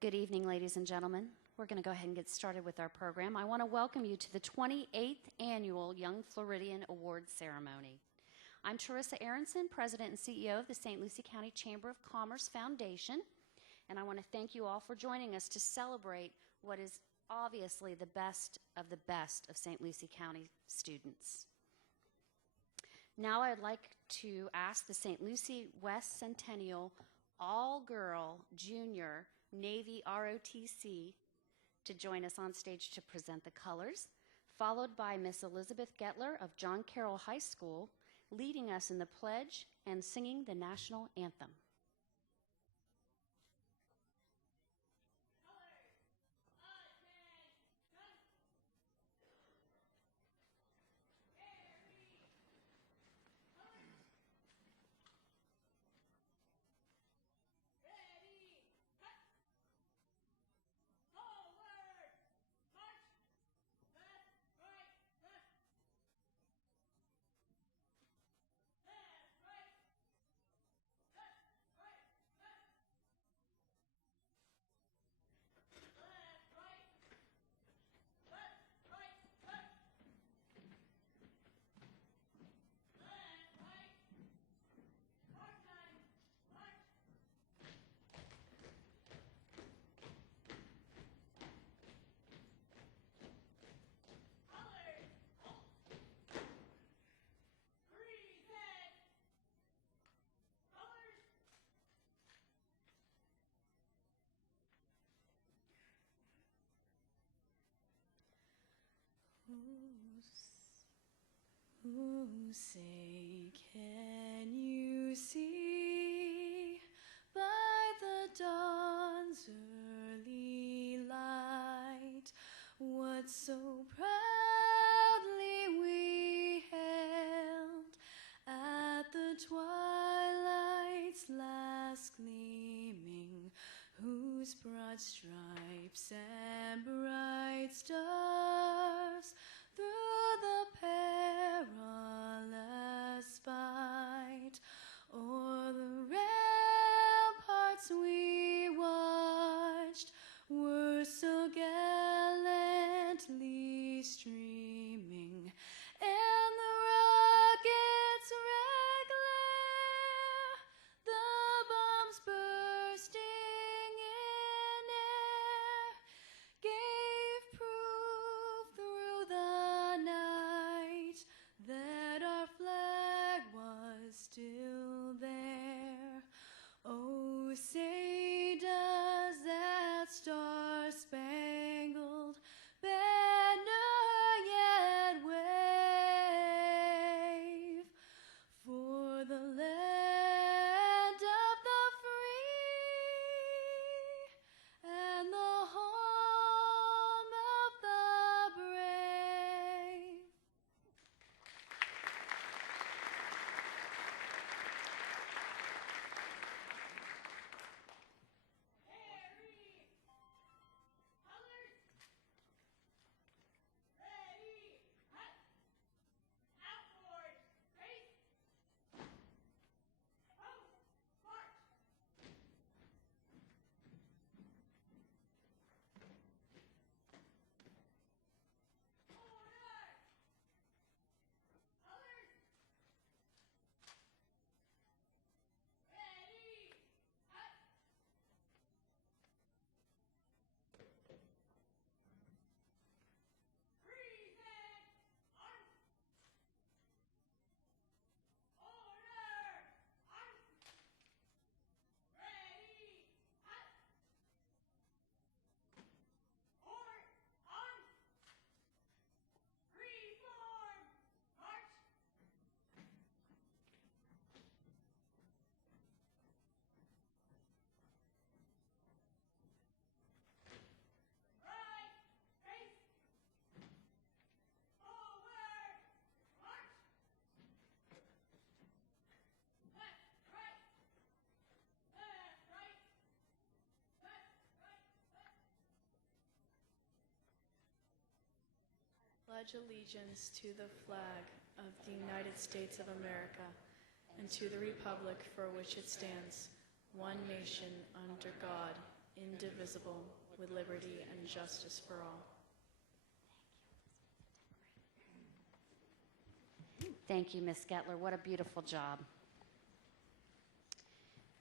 Good evening, ladies and gentlemen. We're going to go ahead and get started with our program. I want to welcome you to the 28th Annual Young Floridian Awards Ceremony. I'm Teresa Aronson, President and CEO of the St. Lucie County Chamber of Commerce Foundation, and I want to thank you all for joining us to celebrate what is obviously the best of St. Lucie County students. Now I'd like to ask the St. Lucie West Centennial All-Girl Junior Navy ROTC to join us on stage to present the colors, followed by Miss Elizabeth Getler of John Carroll High School, leading us in the pledge and singing the national anthem. Say, can you see by the dawn's early light what so proudly we hailed at the twilight's last gleaming, whose broad stripes and bright stars through the perilous fight o'er the ramparts we watched were so gallantly streaming, and the rockets' red glare, the bombs bursting in air, gave proof through the night that our flag was still there. Oh, say does that star-spangled banner yet wave for the land of the free and the home of the brave? Pledge allegiance to the flag of the United States of America and to the republic for which it stands, one nation under God, indivisible, with liberty and justice for all. Thank you, Ms. Gettler. What a beautiful job.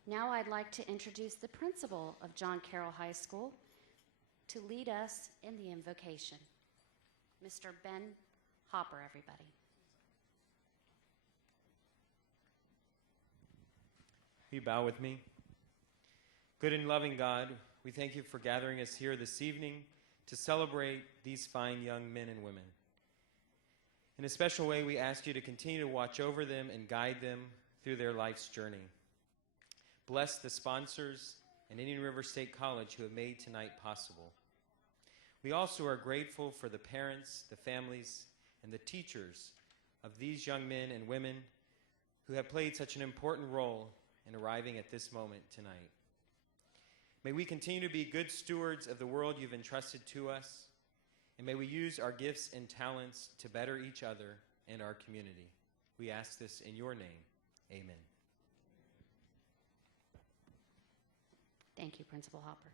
Now I'd like to introduce the principal of John Carroll High School to lead us in the invocation. Mr. Ben Hopper, everybody. Will you bow with me? Good and loving God, we thank you for gathering us here this evening to celebrate these fine young men and women. In a special way, we ask you to continue to watch over them and guide them through their life's journey. Bless the sponsors and Indian River State College who have made tonight possible. We also are grateful for the parents, the families, and the teachers of these young men and women who have played such an important role in arriving at this moment tonight. May we continue to be good stewards of the world you've entrusted to us, and may we use our gifts and talents to better each other and our community. We ask this in your name. Amen. Thank you, Principal Hopper.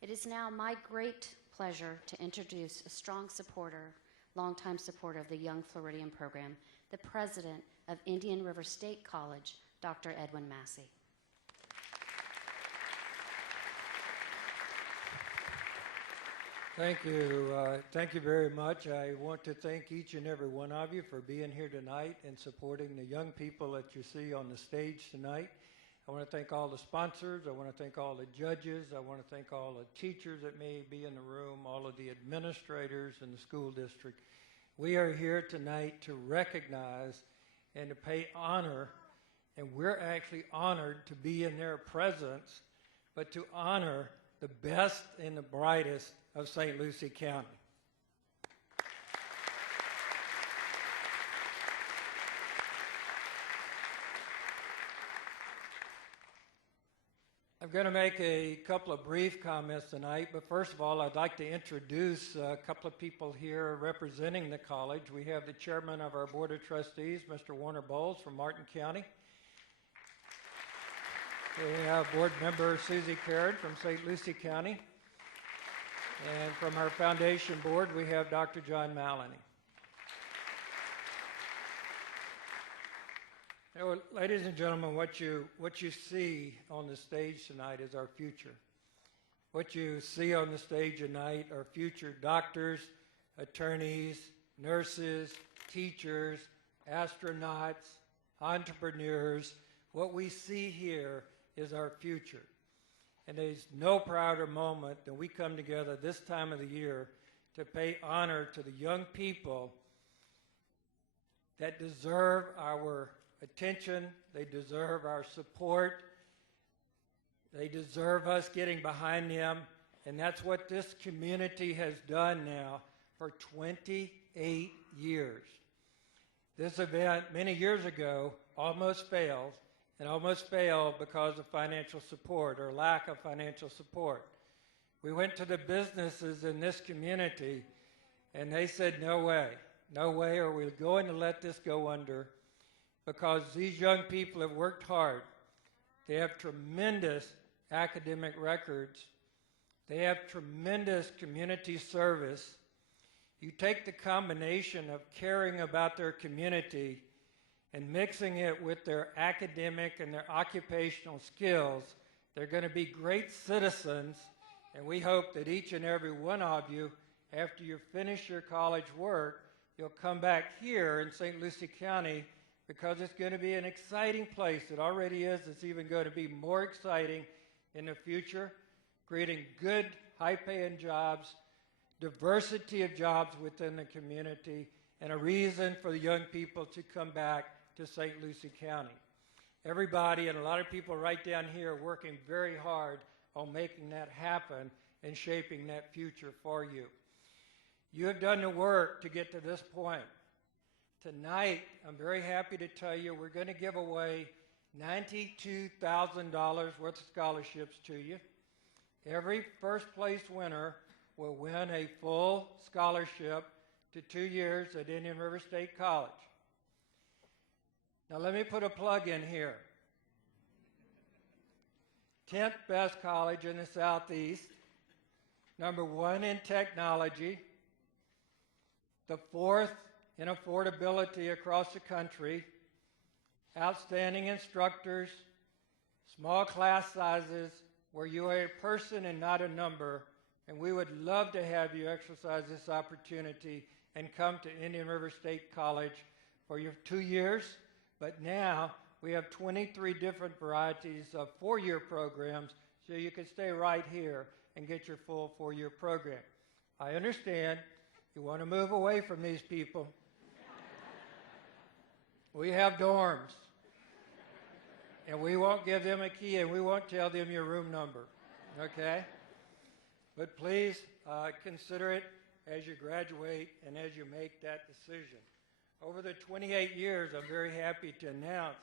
It is now my great pleasure to introduce a strong supporter, longtime supporter of the Young Floridian program, the president of Indian River State College, Dr. Edwin Massey. Thank you. Thank you very much. I want to thank each and every one of you for being here tonight and supporting the young people that you see on the stage tonight. I want to thank all the sponsors. I want to thank all the judges. I want to thank all the teachers that may be in the room, all of the administrators in the school district. We are here tonight to recognize and to pay honor, and we're actually honored to be in their presence, but to honor the best and the brightest of St. Lucie County. I'm going to make a couple of brief comments tonight, but first of all, I'd like to introduce a couple of people here representing the college. We have the chairman of our Board of Trustees, Mr. Warner Bowles from Martin County. We have board member Susie Caron from St. Lucie County. And from our foundation board, we have Dr. John Maloney. Ladies and gentlemen, what you see on the stage tonight is our future. What you see on the stage tonight are future doctors, attorneys, nurses, teachers, astronauts, entrepreneurs. What we see here is our future. And there's no prouder moment than we come together this time of the year to pay honor to the young people that deserve our attention, they deserve our support, they deserve us getting behind them, and that's what this community has done now for 28 years. This event, many years ago, almost failed, and almost failed because of financial support or lack of financial support. We went to the businesses in this community, and they said, no way are we going to let this go under, because these young people have worked hard. They have tremendous academic records. They have tremendous community service. You take the combination of caring about their community and mixing it with their academic and their occupational skills, they're going to be great citizens, and we hope that each and every one of you, after you finish your college work, you'll come back here in St. Lucie County, because it's going to be an exciting place. It already is. It's even going to be more exciting in the future, creating good, high-paying jobs, diversity of jobs within the community, and a reason for the young people to come back to St. Lucie County. Everybody and a lot of people right down here are working very hard on making that happen and shaping that future for you. You have done the work to get to this point. Tonight, I'm very happy to tell you we're going to give away $92,000 worth of scholarships to you. Every first place winner will win a full scholarship to 2 years at Indian River State College. Now let me put a plug in here. 10th best college in the Southeast, number 1 in technology, the 4th in affordability across the country, outstanding instructors, small class sizes where you are a person and not a number, and we would love to have you exercise this opportunity and come to Indian River State College for your 2 years, but now we have 23 different varieties of 4-year programs, so you can stay right here and get your full 4-year program. I understand you want to move away from these people. We have dorms, and we won't give them a key, and we won't tell them your room number, okay? But please consider it as you graduate and as you make that decision. Over the 28 years, I'm very happy to announce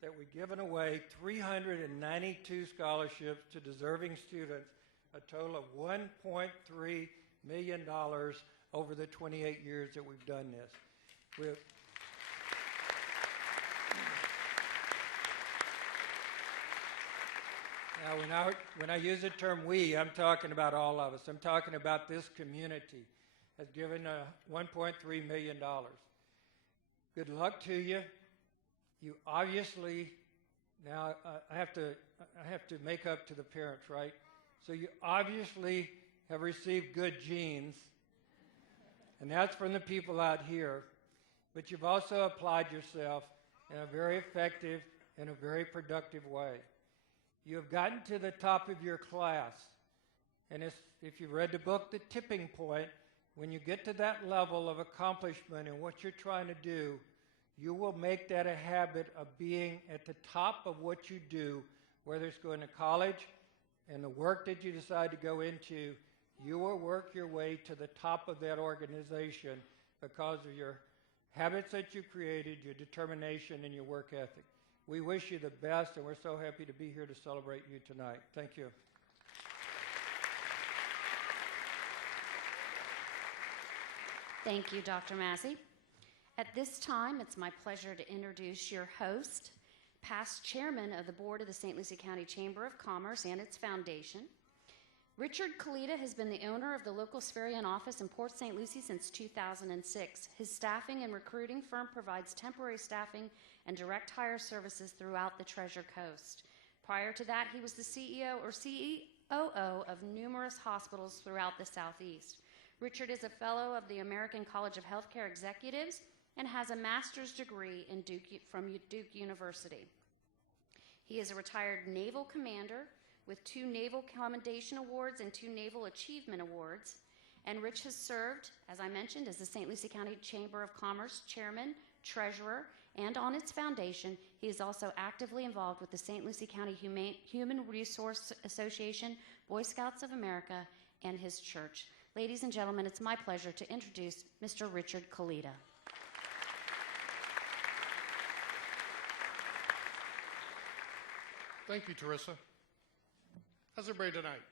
that we've given away 392 scholarships to deserving students, a total of $1.3 million over the 28 years that we've done this. Now, when I use the term we, I'm talking about all of us. I'm talking about this community has given $1.3 million. Good luck to you. You obviously, now I have to make up to the parents, right? So you obviously have received good genes, and that's from the people out here, but you've also applied yourself in a very effective and a very productive way. You have gotten to the top of your class, and if you've read the book, The Tipping Point, when you get to that level of accomplishment and what you're trying to do, you will make that a habit of being at the top of what you do, whether it's going to college and the work that you decide to go into. You will work your way to the top of that organization because of your habits that you created, your determination, and your work ethic. We wish you the best, and we're so happy to be here to celebrate you tonight. Thank you. Thank you, Dr. Massey. At this time, it's my pleasure to introduce your host, past chairman of the board of the St. Lucie County Chamber of Commerce and its foundation. Richard Kalita has been the owner of the local Spherian office in Port St. Lucie since 2006. His staffing and recruiting firm provides temporary staffing and direct hire services throughout the Treasure Coast. Prior to that, he was the CEO or COO of numerous hospitals throughout the Southeast. Richard is a fellow of the American College of Healthcare Executives and has a master's degree from Duke University. He is a retired naval commander with 2 Naval Commendation Awards and 2 Naval Achievement Awards. And Rich has served, as I mentioned, as the St. Lucie County Chamber of Commerce chairman, treasurer, and on its foundation. He is also actively involved with the St. Lucie County Human Resource Association, Boy Scouts of America, and his church. Ladies and gentlemen, it's my pleasure to introduce Mr. Richard Kalita. Thank you, Teresa. How's everybody tonight?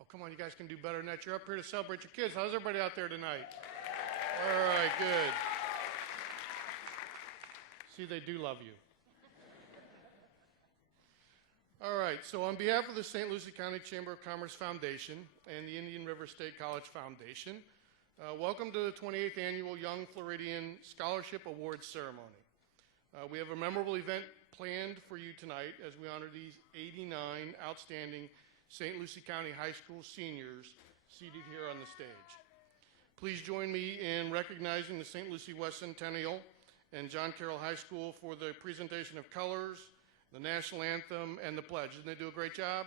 Oh, come on, you guys can do better than that. You're up here to celebrate your kids. How's everybody out there tonight? All right, good. See, they do love you. All right, so on behalf of the St. Lucie County Chamber of Commerce Foundation and the Indian River State College Foundation, welcome to the 28th Annual Young Floridian Scholarship Awards Ceremony. We have a memorable event planned for you tonight as we honor these 89 outstanding St. Lucie County High School seniors seated here on the stage. Please join me in recognizing the St. Lucie West Centennial and John Carroll High School for the presentation of colors, the national anthem, and the pledge. Didn't they do a great job?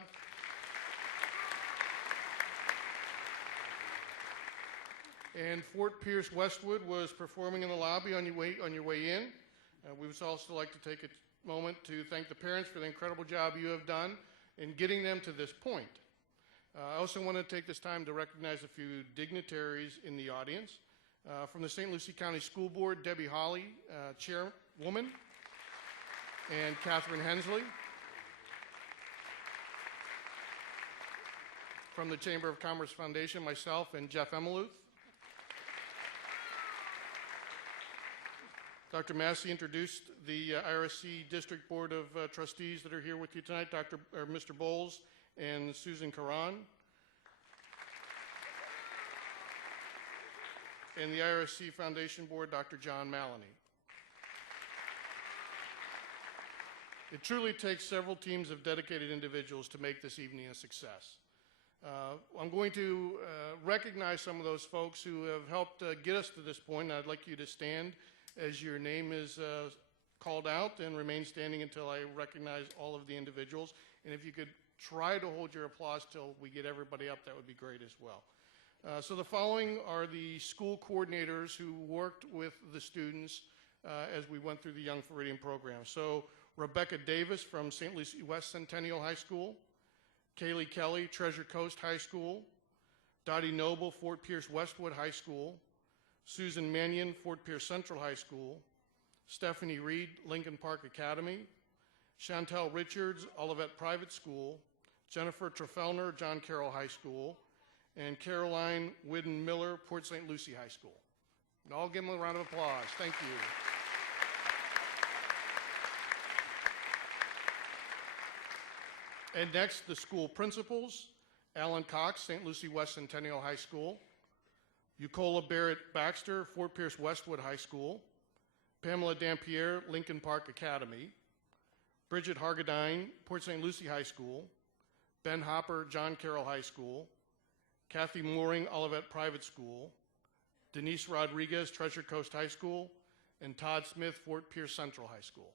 And Fort Pierce Westwood was performing in the lobby on your way in. We would also like to take a moment to thank the parents for the incredible job you have done in getting them to this point. I also want to take this time to recognize a few dignitaries in the audience. From the St. Lucie County School Board, Debbie Hawley, Chairwoman, and Catherine Hensley. From the Chamber of Commerce Foundation, myself and Jeff Emeluth. Dr. Massey introduced the IRSC District Board of Trustees that are here with you tonight, Mr. Bowles and Susan Karan. And the IRSC Foundation Board, Dr. John Maloney. It truly takes several teams of dedicated individuals to make this evening a success. I'm going to recognize some of those folks who have helped get us to this point, and I'd like you to stand as your name is called out and remain standing until I recognize all of the individuals. And if you could try to hold your applause till we get everybody up, that would be great as well. So the following are the school coordinators who worked with the students as we went through the Young Floridian program. So Rebecca Davis from St. Lucie West Centennial High School, Kaylee Kelly, Treasure Coast High School, Dottie Noble, Fort Pierce Westwood High School, Susan Mannion, Fort Pierce Central High School, Stephanie Reed, Lincoln Park Academy, Chantel Richards, Olivet Private School, Jennifer Trefellner, John Carroll High School, and Caroline Whidden Miller, Port St. Lucie High School. And all give them a round of applause. Thank you. And next, the school principals, Alan Cox, St. Lucie West Centennial High School, Eucola Barrett Baxter, Fort Pierce Westwood High School, Pamela Dampierre, Lincoln Park Academy, Bridget Hargadine, Port St. Lucie High School, Ben Hopper, John Carroll High School, Kathy Mooring, Olivet Private School, Denise Rodriguez, Treasure Coast High School, and Todd Smith, Fort Pierce Central High School.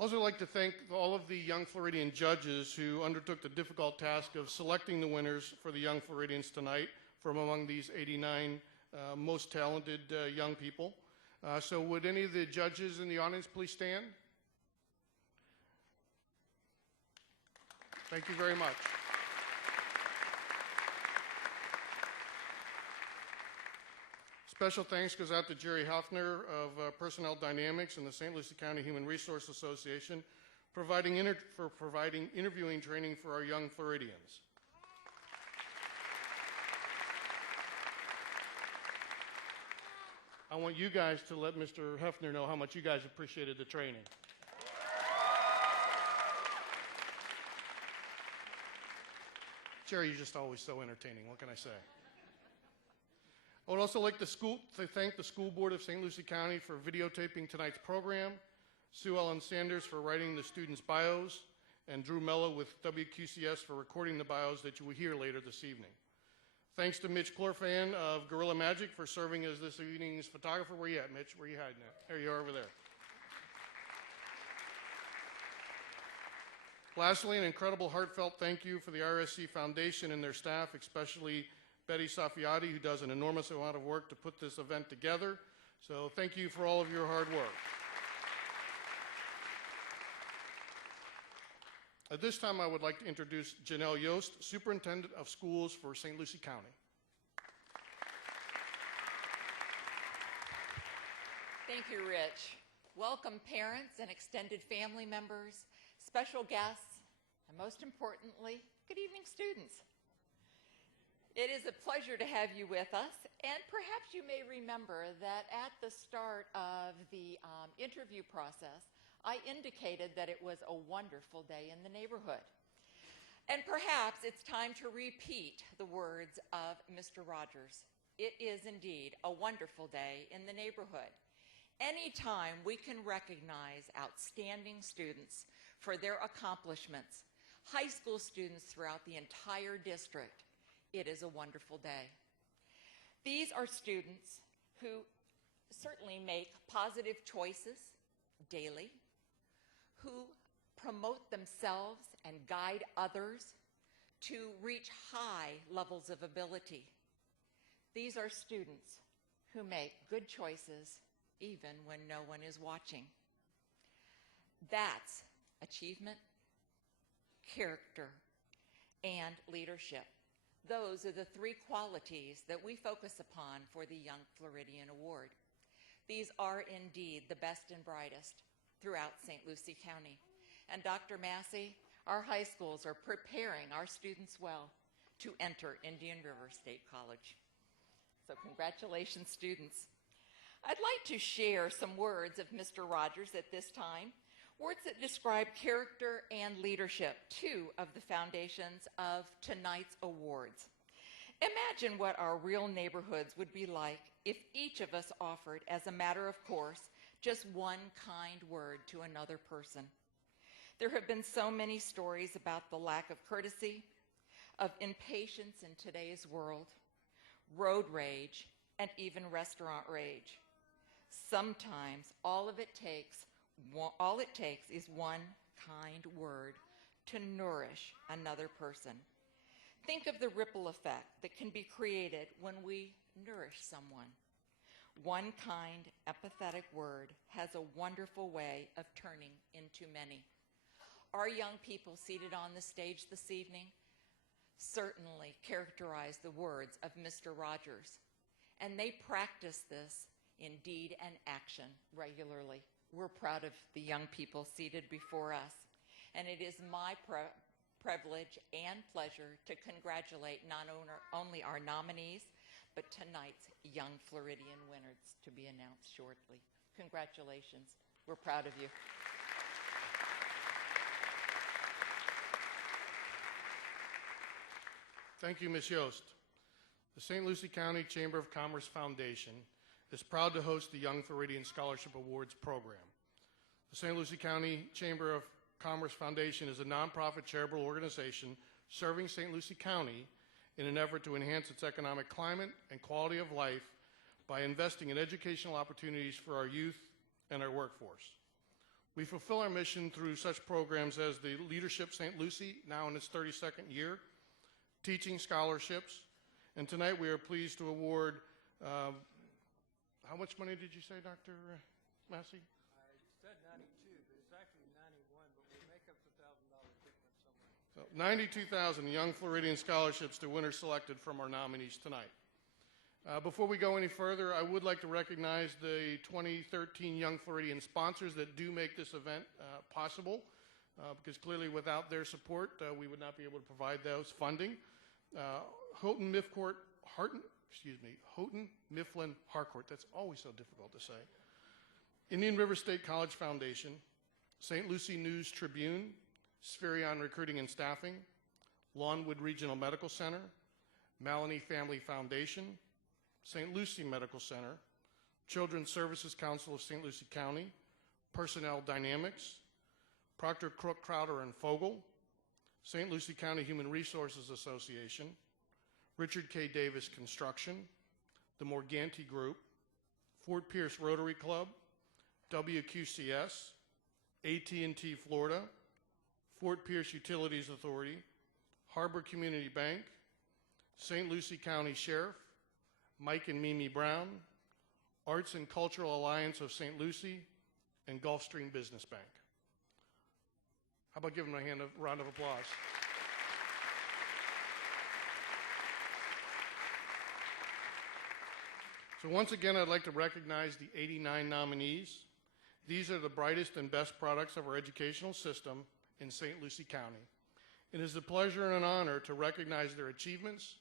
I'd also like to thank all of the Young Floridian judges who undertook the difficult task of selecting the winners for the Young Floridians tonight from among these 89 most talented young people. So would any of the judges in the audience please stand? Thank you very much. Special thanks goes out to Jerry Hoffner of Personnel Dynamics and the St. Lucie County Human Resource Association for providing interviewing training for our young Floridians. I want you guys to let Mr. Hefner know how much you guys appreciated the training. Jerry, you're just always so entertaining. What can I say? I would also like to thank the School Board of St. Lucie County for videotaping tonight's program, Sue Ellen Sanders for writing the students' bios, and Drew Mello with WQCS for recording the bios that you will hear later this evening. Thanks to Mitch Clorfan of Gorilla Magic for serving as this evening's photographer. Where you at, Mitch? Where you hiding at? There you are over there. Lastly, an incredible heartfelt thank you for the IRSC Foundation and their staff, especially Betty Safiati, who does an enormous amount of work to put this event together. So thank you for all of your hard work. At this time, I would like to introduce Janelle Yost, Superintendent of Schools for St. Lucie County. Thank you, Rich. Welcome, parents and extended family members, special guests, and most importantly, good evening, students. It is a pleasure to have you with us, and perhaps you may remember that at the start of the interview process, I indicated that it was a wonderful day in the neighborhood. And perhaps it's time to repeat the words of Mr. Rogers. It is indeed a wonderful day in the neighborhood. Anytime we can recognize outstanding students for their accomplishments, high school students throughout the entire district, it is a wonderful day. These are students who certainly make positive choices daily, who promote themselves and guide others to reach high levels of ability. These are students who make good choices even when no one is watching. That's achievement, character, and leadership. Those are the three qualities that we focus upon for the Young Floridian Award. These are indeed the best and brightest throughout St. Lucie County. And Dr. Massey, our high schools are preparing our students well to enter Indian River State College. So congratulations, students. I'd like to share some words of Mr. Rogers at this time, words that describe character and leadership, two of the foundations of tonight's awards. Imagine what our real neighborhoods would be like if each of us offered, as a matter of course, just one kind word to another person. There have been so many stories about the lack of courtesy, of impatience in today's world, road rage, and even restaurant rage. Sometimes all it takes is one kind word to nourish another person. Think of the ripple effect that can be created when we nourish someone. One kind, empathetic word has a wonderful way of turning into many. Our young people seated on the stage this evening certainly characterize the words of Mr. Rogers, and they practice this in deed and action regularly. We're proud of the young people seated before us, and it is my privilege and pleasure to congratulate not only our nominees, but tonight's Young Floridian winners to be announced shortly. Congratulations. We're proud of you. Thank you, Ms. Yost. The St. Lucie County Chamber of Commerce Foundation is proud to host the Young Floridian Scholarship Awards program. The St. Lucie County Chamber of Commerce Foundation is a nonprofit charitable organization serving St. Lucie County in an effort to enhance its economic climate and quality of life by investing in educational opportunities for our youth and our workforce. We fulfill our mission through such programs as the Leadership St. Lucie, now in its 32nd year, teaching scholarships, and tonight we are pleased to award, how much money did you say, Dr. Massey? I said 92, but it's actually 91, but we make up the $1,000 difference somewhere. So 92,000 Young Floridian scholarships to winners selected from our nominees tonight. Before we go any further, I would like to recognize the 2013 Young Floridian sponsors that do make this event possible, because clearly without their support, we would not be able to provide those funding. Houghton Mifflin Harcourt, that's always so difficult to say. Indian River State College Foundation, St. Lucie News Tribune, Spherion Recruiting and Staffing, Lawnwood Regional Medical Center, Maloney Family Foundation, St. Lucie Medical Center, Children's Services Council of St. Lucie County, Personnel Dynamics, Proctor Crook Crowder and Fogel, St. Lucie County Human Resources Association, Richard K. Davis Construction, the Morganti Group, Fort Pierce Rotary Club, WQCS, AT&T Florida, Fort Pierce Utilities Authority, Harbor Community Bank, St. Lucie County Sheriff, Mike and Mimi Brown, Arts and Cultural Alliance of St. Lucie, and Gulfstream Business Bank. How about giving them a round of applause? So once again, I'd like to recognize the 89 nominees. These are the brightest and best products of our educational system in St. Lucie County. It is a pleasure and an honor to recognize their achievements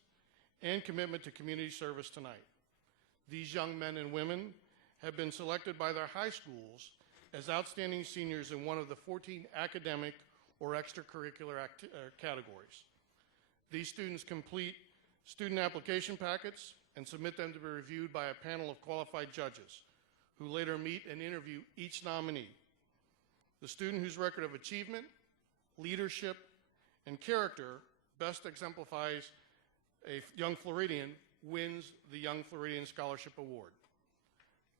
and commitment to community service tonight. These young men and women have been selected by their high schools as outstanding seniors in one of the 14 academic or extracurricular categories. These students complete student application packets and submit them to be reviewed by a panel of qualified judges who later meet and interview each nominee. The student whose record of achievement, leadership, and character best exemplifies a Young Floridian wins the Young Floridian Scholarship Award.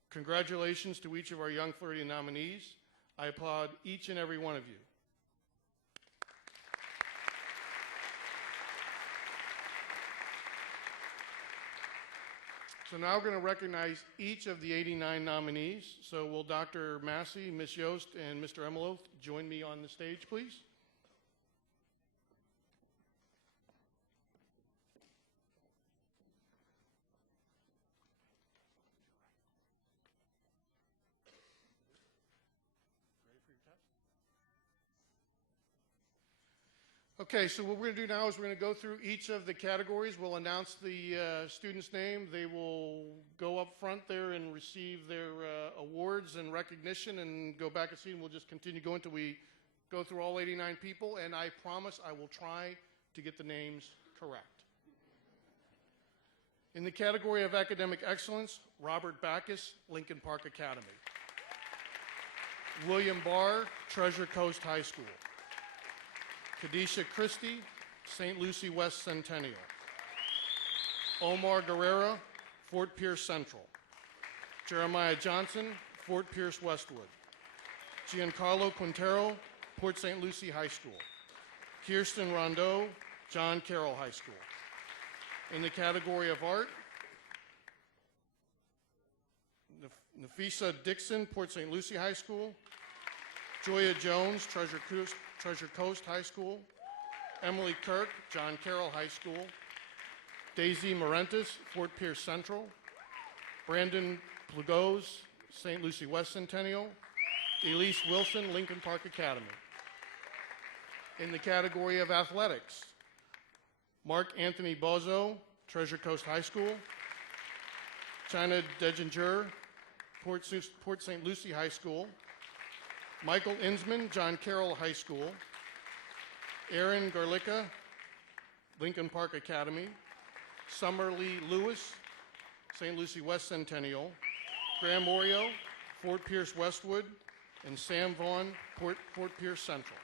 Congratulations to each of our Young Floridian nominees. I applaud each and every one of you. So now we're going to recognize each of the 89 nominees. So will Dr. Massey, Ms. Yost, and Mr. Emeloth join me on the stage, please? Okay, so what we're going to do now is we're going to go through each of the categories. We'll announce the student's name. They will go up front there and receive their awards and recognition and go back and see, and we'll just continue going until we go through all 89 people, and I promise I will try to get the names correct. In the category of academic excellence, Robert Backus, Lincoln Park Academy. William Barr, Treasure Coast High School. Kadisha Christie, St. Lucie West Centennial. Omar Guerrera, Fort Pierce Central. Jeremiah Johnson, Fort Pierce Westwood. Giancarlo Quintero, Port St. Lucie High School. Kirsten Rondeau, John Carroll High School. In the category of art, Nafisa Dixon, Port St. Lucie High School. Joya Jones, Treasure Coast High School. Emily Kirk, John Carroll High School. Daisy Morentis, Fort Pierce Central. Brandon Plugos, St. Lucie West Centennial. Elise Wilson, Lincoln Park Academy. In the category of athletics, Mark Anthony Bozo, Treasure Coast High School. China Dejinger, Port St. Lucie High School. Michael Insman, John Carroll High School. Aaron Garlicka, Lincoln Park Academy. Summer Lee Lewis, St. Lucie West Centennial. Graham Oreo, Fort Pierce Westwood. And Sam Vaughn, Fort Pierce Central.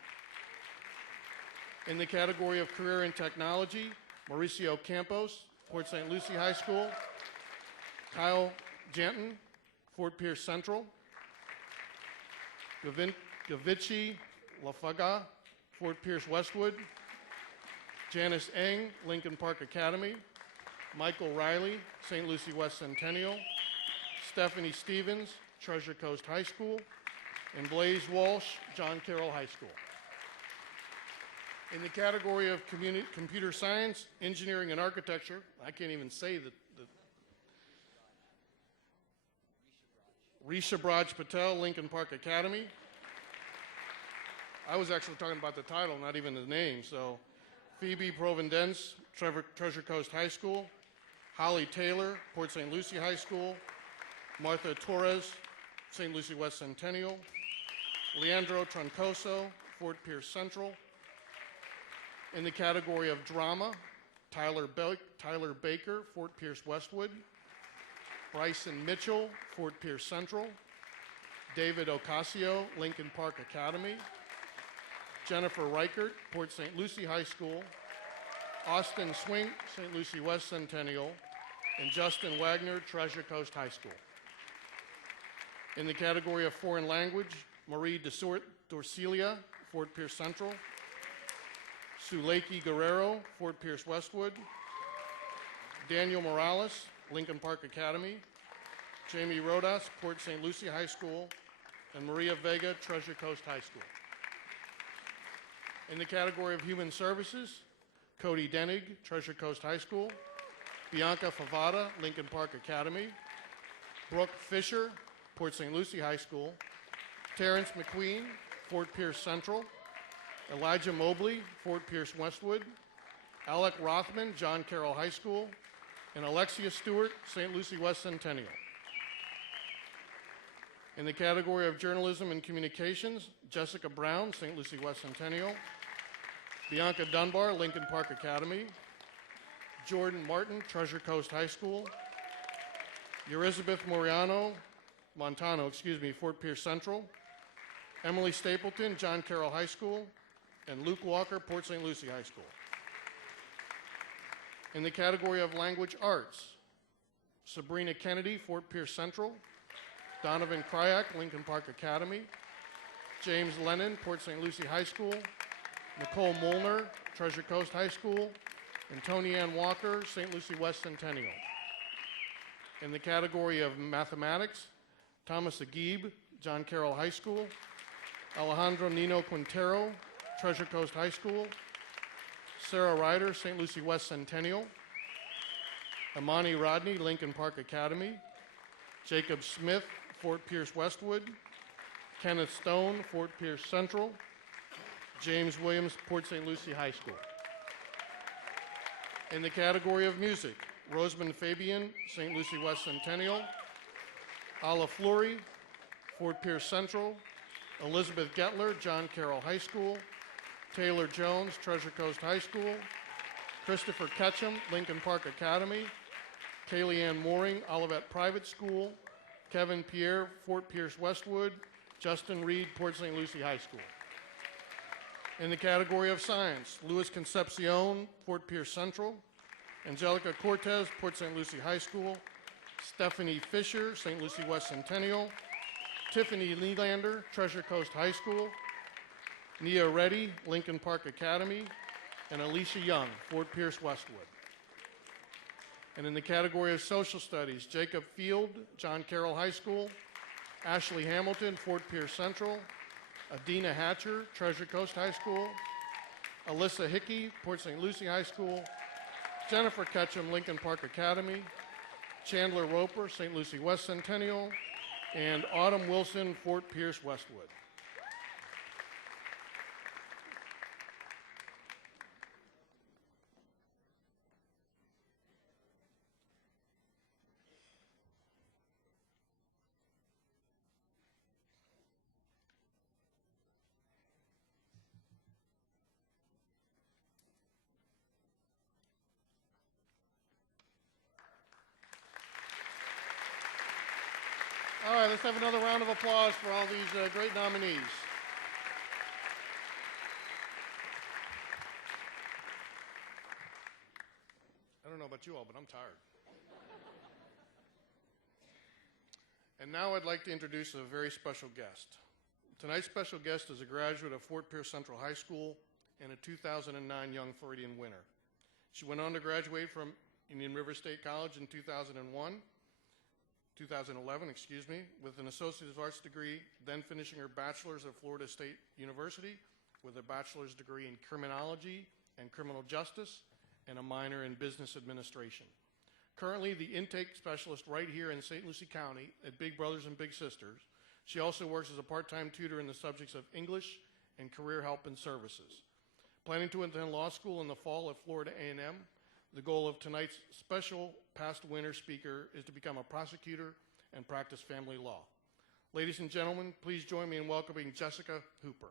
In the category of career and technology, Mauricio Campos, Port St. Lucie High School. Kyle Janton, Fort Pierce Central. Gavici Lafaga, Fort Pierce Westwood. Janice Eng, Lincoln Park Academy. Michael Riley, St. Lucie West Centennial. Stephanie Stevens, Treasure Coast High School. And Blaze Walsh, John Carroll High School. In the category of computer science, engineering, and architecture, I can't even say the Risha Braj Patel, Lincoln Park Academy. I was actually talking about the title, not even the name. So, Phoebe Provendence, Treasure Coast High School. Holly Taylor, Port St. Lucie High School. Martha Torres, St. Lucie West Centennial. Leandro Troncoso, Fort Pierce Central. In the category of drama, Tyler Baker, Fort Pierce Westwood. Bryson Mitchell, Fort Pierce Central. David Ocasio, Lincoln Park Academy. Jennifer Reichert, Port St. Lucie High School. Austin Swink, St. Lucie West Centennial. And Justin Wagner, Treasure Coast High School. In the category of foreign language, Marie Dorcelia, Fort Pierce Central. Suleiki Guerrero, Fort Pierce Westwood. Daniel Morales, Lincoln Park Academy. Jamie Rodas, Port St. Lucie High School. And Maria Vega, Treasure Coast High School. In the category of human services, Cody Denig, Treasure Coast High School. Bianca Favada, Lincoln Park Academy. Brooke Fisher, Port St. Lucie High School. Terrence McQueen, Fort Pierce Central. Elijah Mobley, Fort Pierce Westwood. Alec Rothman, John Carroll High School. And Alexia Stewart, St. Lucie West Centennial. In the category of journalism and communications, Jessica Brown, St. Lucie West Centennial. Bianca Dunbar, Lincoln Park Academy. Jordan Martin, Treasure Coast High School. Elizabeth Montano, Fort Pierce Central. Emily Stapleton, John Carroll High School. And Luke Walker, Port St. Lucie High School. In the category of language arts, Sabrina Kennedy, Fort Pierce Central. Donovan Kryak, Lincoln Park Academy. James Lennon, Port St. Lucie High School. Nicole Molnar, Treasure Coast High School. And Tony Ann Walker, St. Lucie West Centennial. In the category of mathematics, Thomas Agib, John Carroll High School. Alejandro Nino Quintero, Treasure Coast High School. Sarah Ryder, St. Lucie West Centennial. Amani Rodney, Lincoln Park Academy. Jacob Smith, Fort Pierce Westwood. Kenneth Stone, Fort Pierce Central. James Williams, Port St. Lucie High School. In the category of music, Rosamond Fabian, St. Lucie West Centennial. Ala Fleury, Fort Pierce Central. Elizabeth Gettler, John Carroll High School. Taylor Jones, Treasure Coast High School. Christopher Ketchum, Lincoln Park Academy. Kaylee Ann Mooring, Olivet Private School. Kevin Pierre, Fort Pierce Westwood. Justin Reed, Port St. Lucie High School. In the category of science, Luis Concepcion, Fort Pierce Central. Angelica Cortez, Port St. Lucie High School. Stephanie Fisher, St. Lucie West Centennial. Tiffany Leelander, Treasure Coast High School. Nia Reddy, Lincoln Park Academy. And Alicia Young, Fort Pierce Westwood. And in the category of social studies, Jacob Field, John Carroll High School. Ashley Hamilton, Fort Pierce Central. Adina Hatcher, Treasure Coast High School. Alyssa Hickey, Port St. Lucie High School. Jennifer Ketchum, Lincoln Park Academy. Chandler Roper, St. Lucie West Centennial. And Autumn Wilson, Fort Pierce Westwood. All right, let's have another round of applause for all these great nominees. I don't know about you all, but I'm tired. And now I'd like to introduce a very special guest. Tonight's special guest is a graduate of Fort Pierce Central High School and a 2009 Young Floridian winner. She went on to graduate from Indian River State College in 2011, with an Associate of Arts degree, then finishing her bachelor's at Florida State University with a bachelor's degree in criminology and criminal justice and a minor in business administration. Currently the intake specialist right here in St. Lucie County at Big Brothers and Big Sisters. She also works as a part-time tutor in the subjects of English and career help and services. Planning to attend law school in the fall at Florida A&M. The goal of tonight's special past winner speaker is to become a prosecutor and practice family law. Ladies and gentlemen, please join me in welcoming Jessica Hooper.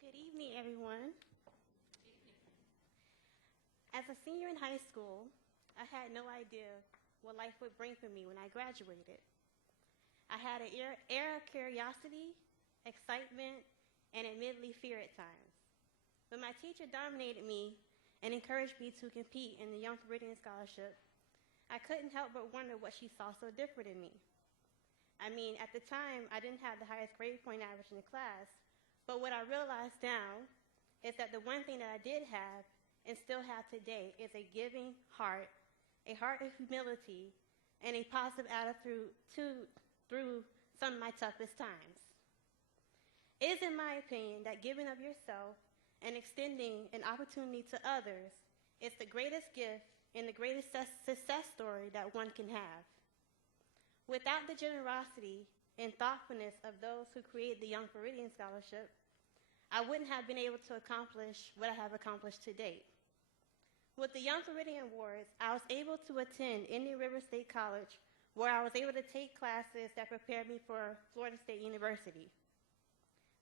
Good evening, everyone. As a senior in high school, I had no idea what life would bring for me when I graduated. I had an air of curiosity, excitement, and admittedly fear at times. But my teacher dominated me and encouraged me to compete in the Young Floridian Scholarship. I couldn't help but wonder what she saw so different in me. I mean, at the time, I didn't have the highest grade point average in the class, but what I realized now is that the one thing that I did have and still have today is a giving heart, a heart of humility, and a positive attitude through some of my toughest times. It is, in my opinion, that giving of yourself and extending an opportunity to others is the greatest gift and the greatest success story that one can have. Without the generosity and thoughtfulness of those who created the Young Floridian Scholarship, I wouldn't have been able to accomplish what I have accomplished to date. With the Young Floridian Awards, I was able to attend Indian River State College, where I was able to take classes that prepared me for Florida State University.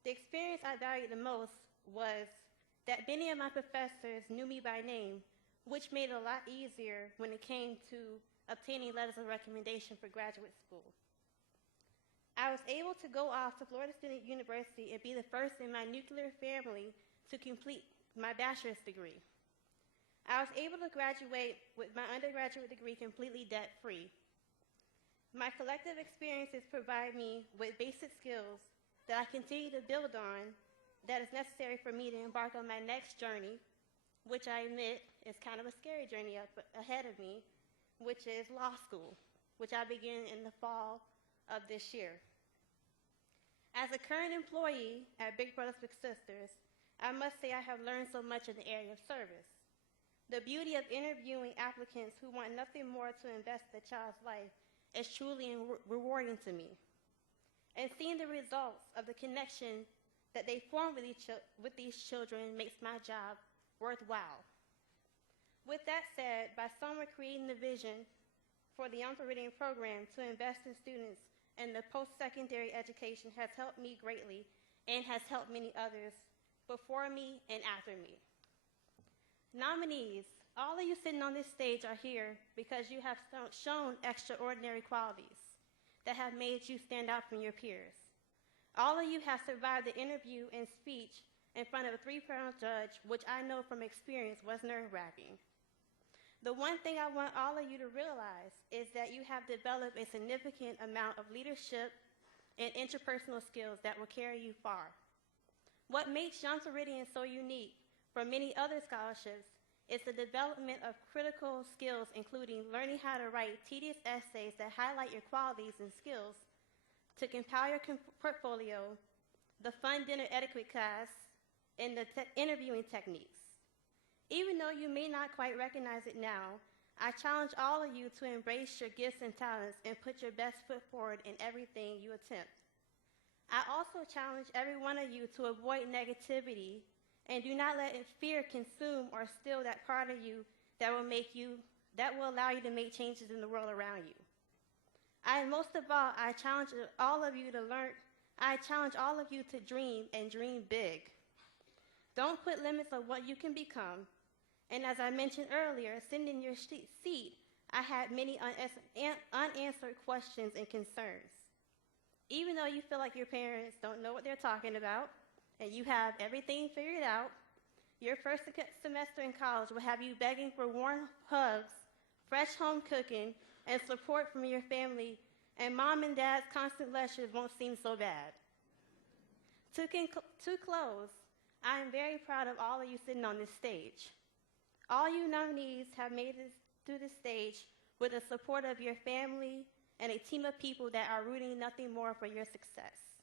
The experience I valued the most was that many of my professors knew me by name, which made it a lot easier when it came to obtaining letters of recommendation for graduate school. I was able to go off to Florida State University and be the first in my nuclear family to complete my bachelor's degree. I was able to graduate with my undergraduate degree completely debt-free. My collective experiences provide me with basic skills that I continue to build on that is necessary for me to embark on my next journey, which I admit is kind of a scary journey up ahead of me, which is law school, which I begin in the fall of this year. As a current employee at Big Brothers Big Sisters, I must say I have learned so much in the area of service. The beauty of interviewing applicants who want nothing more to invest in a child's life is truly rewarding to me. And seeing the results of the connection that they form with these children makes my job worthwhile. With that said, by someone creating the vision for the Young Floridian program to invest in students in the post-secondary education has helped me greatly and has helped many others before me and after me. Nominees, all of you sitting on this stage are here because you have shown extraordinary qualities that have made you stand out from your peers. All of you have survived the interview and speech in front of a 3-panel judge, which I know from experience was nerve-wracking. The one thing I want all of you to realize is that you have developed a significant amount of leadership and interpersonal skills that will carry you far. What makes Young Floridian so unique from many other scholarships is the development of critical skills, including learning how to write tedious essays that highlight your qualities and skills, to compile your portfolio, the fun dinner etiquette class, and the interviewing techniques. Even though you may not quite recognize it now, I challenge all of you to embrace your gifts and talents and put your best foot forward in everything you attempt. I also challenge every one of you to avoid negativity and do not let fear consume or steal that part of you that will allow you to make changes in the world around you. Most of all, I challenge all of you to dream and dream big. Don't put limits on what you can become. And as I mentioned earlier, sitting in your seat, I had many unanswered questions and concerns. Even though you feel like your parents don't know what they're talking about and you have everything figured out, your first semester in college will have you begging for warm hugs, fresh home cooking, and support from your family, and mom and dad's constant lectures won't seem so bad. To close, I am very proud of all of you sitting on this stage. All you nominees have made it through this stage with the support of your family and a team of people that are rooting nothing more for your success.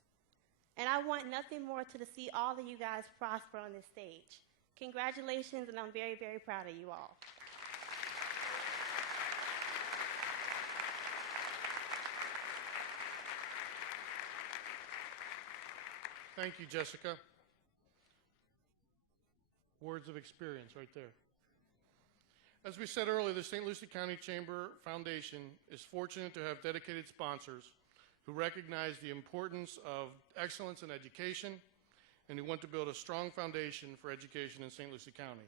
And I want nothing more to see all of you guys prosper on this stage. Congratulations, and I'm very, very proud of you all. Thank you, Jessica. Words of experience right there. As we said earlier, the St. Lucie County Chamber Foundation is fortunate to have dedicated sponsors who recognize the importance of excellence in education and who want to build a strong foundation for education in St. Lucie County.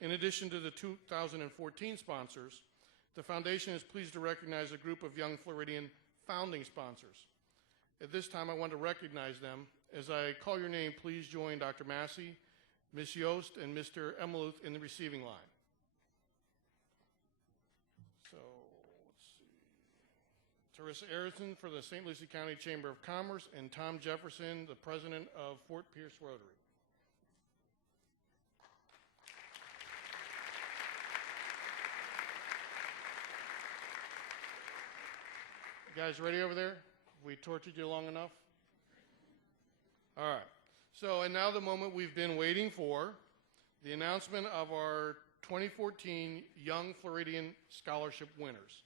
In addition to the 2014 sponsors, the foundation is pleased to recognize a group of Young Floridian founding sponsors. At this time, I want to recognize them. As I call your name, please join Dr. Massey, Ms. Yost, and Mr. Emeluth in the receiving line. So, let's see. Teresa Aronson for the St. Lucie County Chamber of Commerce, and Tom Jefferson, the president of Fort Pierce Rotary. You guys ready over there? We tortured you long enough? All right. So, and now the moment we've been waiting for, the announcement of our 2014 Young Floridian Scholarship winners.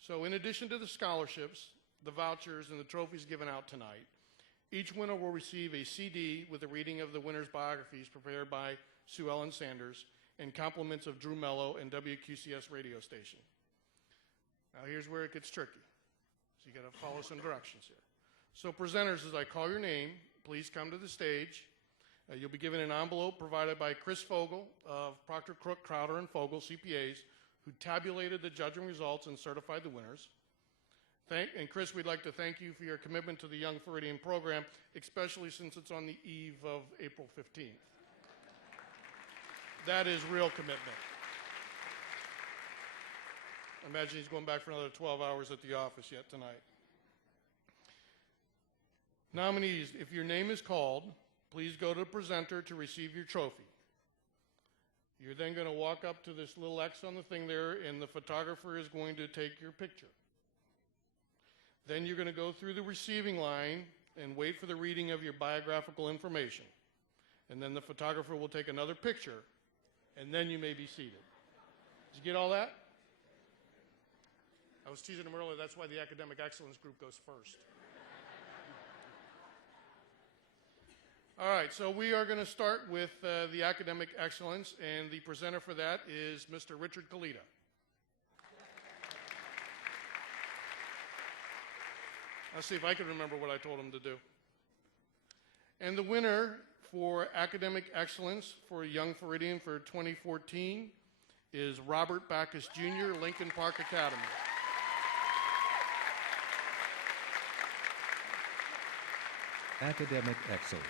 So in addition to the scholarships, the vouchers, and the trophies given out tonight, each winner will receive a CD with a reading of the winners' biographies prepared by Sue Ellen Sanders and compliments of Drew Mello and WQCS radio station. Now here's where it gets tricky. So you got to follow some directions here. So presenters, as I call your name, please come to the stage. You'll be given an envelope provided by Chris Fogel of Proctor Crook, Crowder, and Fogel, CPAs, who tabulated the judging results and certified the winners. And Chris, we'd like to thank you for your commitment to the Young Floridian program, especially since it's on the eve of April 15th. That is real commitment. I imagine he's going back for another 12 hours at the office yet tonight. Nominees, if your name is called, please go to the presenter to receive your trophy. You're then going to walk up to this little X on the thing there, and the photographer is going to take your picture. Then you're going to go through the receiving line and wait for the reading of your biographical information. and then the photographer will take another picture, and then you may be seated. Did you get all that? I was teasing them earlier, that's why the academic excellence group goes first. All right, so we are going to start with the academic excellence, and the presenter for that is Mr. Richard Kalita. I'll see if I can remember what I told him to do. And the winner for academic excellence for Young Floridian for 2014 is Robert Backus Jr., Lincoln Park Academy. Academic excellence,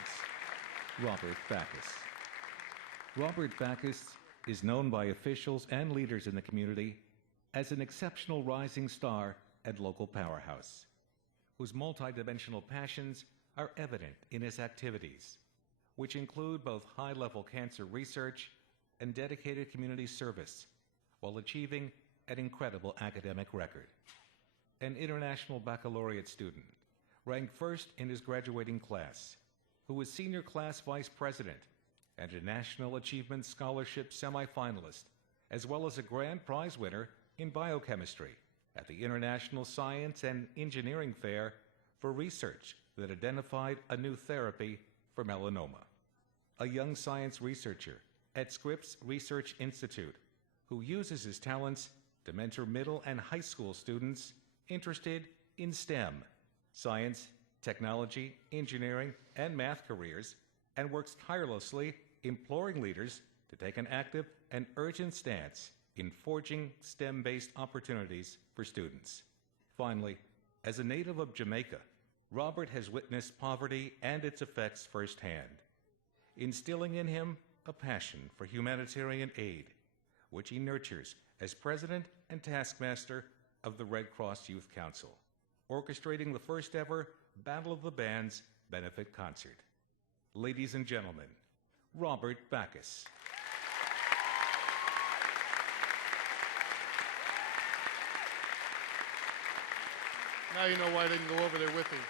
Robert Backus. Robert Backus is known by officials and leaders in the community as an exceptional rising star and local powerhouse, whose multidimensional passions are evident in his activities, which include both high-level cancer research and dedicated community service, while achieving an incredible academic record. An international baccalaureate student, ranked first in his graduating class, who was senior class vice president and a National Achievement Scholarship semifinalist, as well as a grand prize winner in biochemistry at the International Science and Engineering Fair for research that identified a new therapy for melanoma. A young science researcher at Scripps Research Institute who uses his talents to mentor middle and high school students interested in STEM, science, technology, engineering, and math careers, and works tirelessly imploring leaders to take an active and urgent stance in forging STEM-based opportunities for students. Finally, as a native of Jamaica, Robert has witnessed poverty and its effects firsthand, instilling in him a passion for humanitarian aid, which he nurtures as president and taskmaster of the Red Cross Youth Council, orchestrating the first ever Battle of the Bands benefit concert. Ladies and gentlemen, Robert Backus. Now you know why I didn't go over there with him.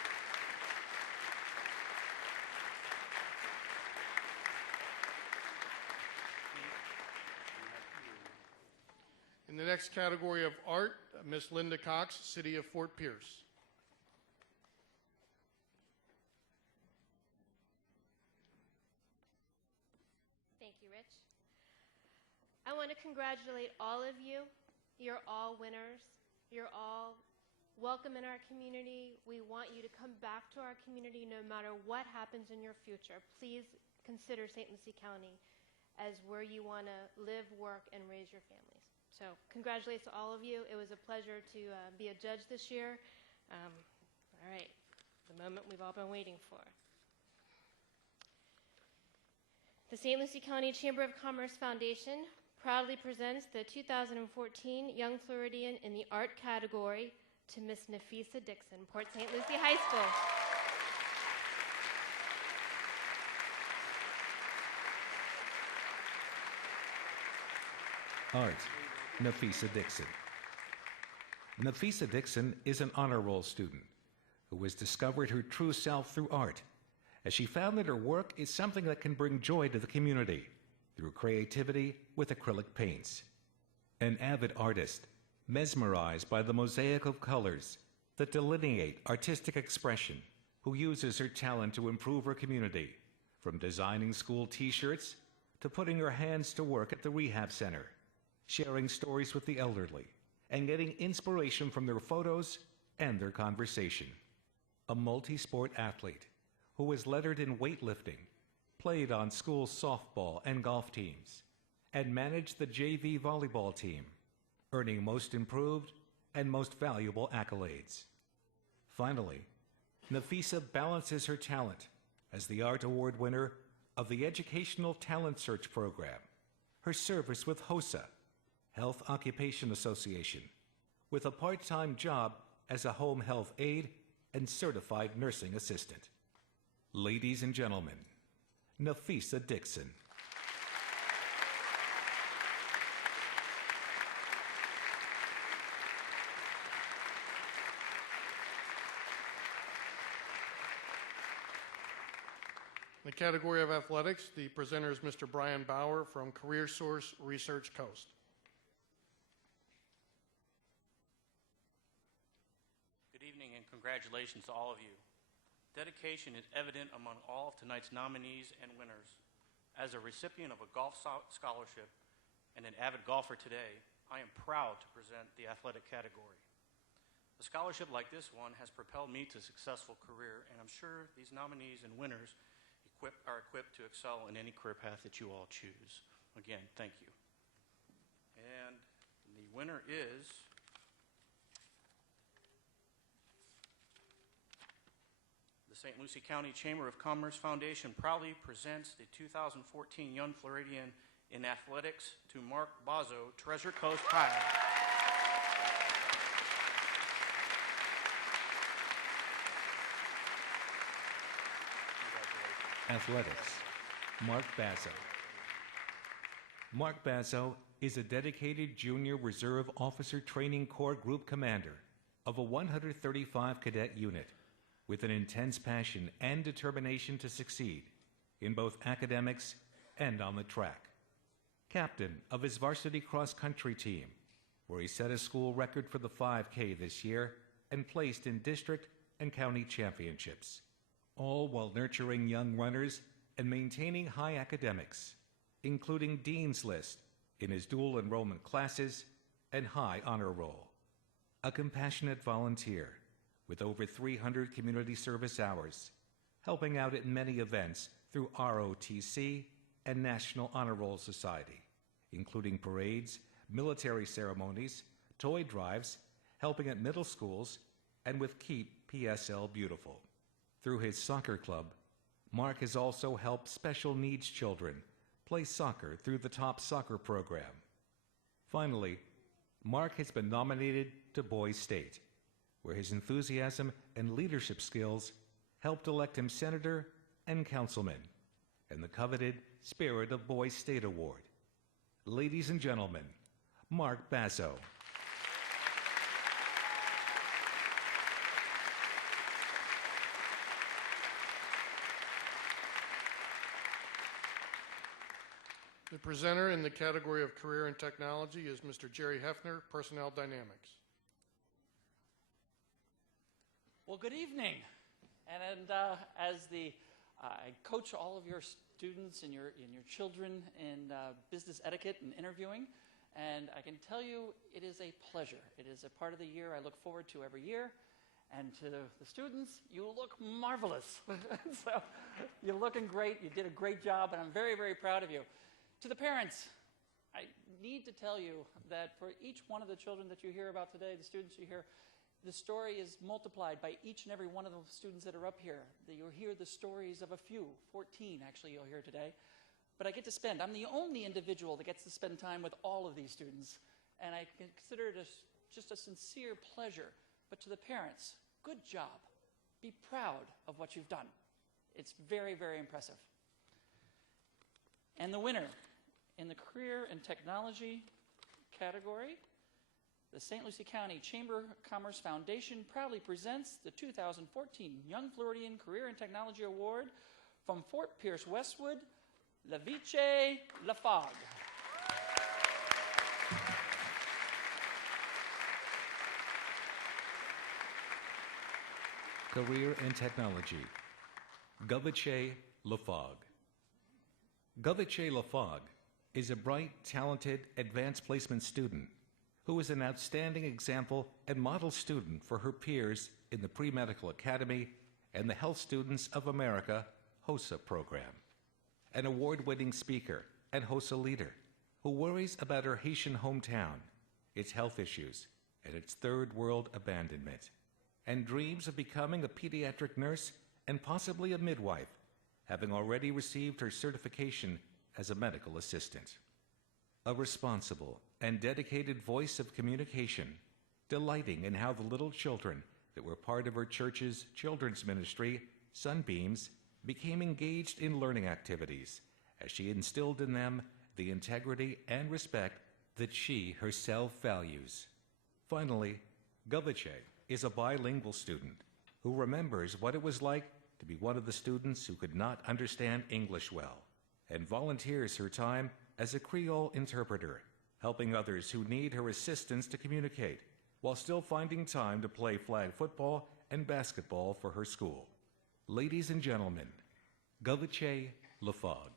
In the next category of art, Miss Linda Cox, City of Fort Pierce. Thank you, Rich. I want to congratulate all of you. You're all winners. You're all welcome in our community. We want you to come back to our community no matter what happens in your future. Please consider St. Lucie County as where you want to live, work, and raise your families. So congratulations to all of you. It was a pleasure to be a judge this year. All right, the moment we've all been waiting for. The St. Lucie County Chamber of Commerce Foundation proudly presents the 2014 Young Floridian in the Art category to Miss Nafisa Dixon, Port St. Lucie High School. Art, Nafisa Dixon. Nafisa Dixon is an honor roll student who has discovered her true self through art, as she found that her work is something that can bring joy to the community through creativity with acrylic paints. An avid artist, mesmerized by the mosaic of colors that delineate artistic expression, who uses her talent to improve her community, from designing school t-shirts to putting her hands to work at the rehab center, sharing stories with the elderly, and getting inspiration from their photos and their conversation. A multi-sport athlete who was lettered in weightlifting, played on school softball and golf teams, and managed the JV volleyball team, earning Most Improved and Most Valuable accolades. Finally, Nafisa balances her talent as the Art Award winner of the Educational Talent Search Program, her service with HOSA, Health Occupation Association, with a part-time job as a home health aide and certified nursing assistant. Ladies and gentlemen, Nafisa Dixon. In the category of athletics, the presenter is Mr. Brian Bauer from Career Source Research Coast. Good evening and congratulations to all of you. Dedication is evident among all of tonight's nominees and winners. As a recipient of a golf scholarship and an avid golfer today, I am proud to present the athletic category. A scholarship like this one has propelled me to a successful career, and I'm sure these nominees and winners are equipped to excel in any career path that you all choose. Again, thank you. And the winner is the St. Lucie County Chamber of Commerce Foundation proudly presents the 2014 Young Floridian in Athletics to Mark Bazo, Treasure Coast High. Athletics, Mark Bazo. Mark Bazo is a dedicated Junior Reserve Officer Training Corps Group Commander of a 135 cadet unit with an intense passion and determination to succeed in both academics and on the track. Captain of his varsity cross-country team, where he set a school record for the 5K this year and placed in district and county championships, all while nurturing young runners and maintaining high academics, including Dean's List in his dual enrollment classes and high honor roll. A compassionate volunteer with over 300 community service hours, helping out at many events through ROTC and National Honor Roll Society, including parades, military ceremonies, toy drives, helping at middle schools, and with Keep PSL Beautiful. Through his soccer club, Mark has also helped special needs children play soccer through the Top Soccer program. Finally, Mark has been nominated to Boys State, where his enthusiasm and leadership skills helped elect him senator and councilman, and the coveted Spirit of Boys State Award. Ladies and gentlemen, Mark Bazo. The presenter in the category of Career and Technology is Mr. Jerry Hefner, Personnel Dynamics. Well, good evening. And as I coach all of your students and your children in business etiquette and interviewing, and I can tell you it is a pleasure. It is a part of the year I look forward to every year. And to the students, you look marvelous. So you're looking great. You did a great job, and I'm very, very proud of you. To the parents, I need to tell you that for each one of the children that you hear about today, the students you hear, the story is multiplied by each and every one of the students that are up here. You'll hear the stories of a few, 14 actually you'll hear today. But I'm the only individual that gets to spend time with all of these students. And I consider it just a sincere pleasure. But to the parents, good job. Be proud of what you've done. It's very, very impressive. And the winner in the Career and Technology category, the St. Lucie County Chamber of Commerce Foundation proudly presents the 2014 Young Floridian Career and Technology Award from Fort Pierce Westwood, Leviche Lafog. Career and Technology, Goviche Lafog. Goviche Lafog is a bright, talented, advanced placement student who is an outstanding example and model student for her peers in the Pre-Medical Academy and the Health Students of America HOSA program. An award-winning speaker and HOSA leader who worries about her Haitian hometown, its health issues, and its third world abandonment, and dreams of becoming a pediatric nurse and possibly a midwife, having already received her certification as a medical assistant. A responsible and dedicated voice of communication, delighting in how the little children that were part of her church's children's ministry, Sunbeams, became engaged in learning activities as she instilled in them the integrity and respect that she herself values. Finally, Goviche is a bilingual student who remembers what it was like to be one of the students who could not understand English well and volunteers her time as a Creole interpreter, helping others who need her assistance to communicate while still finding time to play flag football and basketball for her school. Ladies and gentlemen, Gaviche Lafog.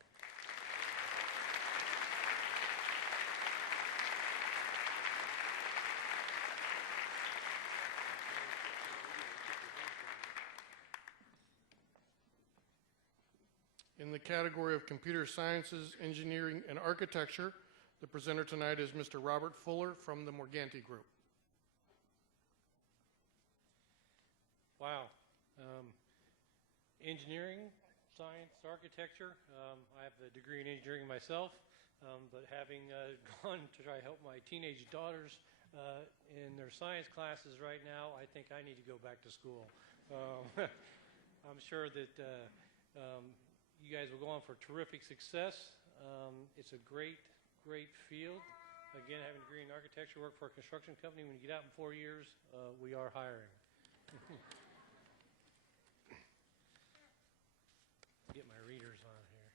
In the category of Computer Sciences, Engineering, and Architecture, the presenter tonight is Mr. Robert Fuller from the Morganti Group. Wow. Engineering, science, architecture. I have a degree in engineering myself, but having gone to try to help my teenage daughters in their science classes right now, I think I need to go back to school. I'm sure that you guys will go on for terrific success. It's a great field. Again, having a degree in architecture, work for a construction company. When you get out in 4 years, we are hiring. Get my readers on here.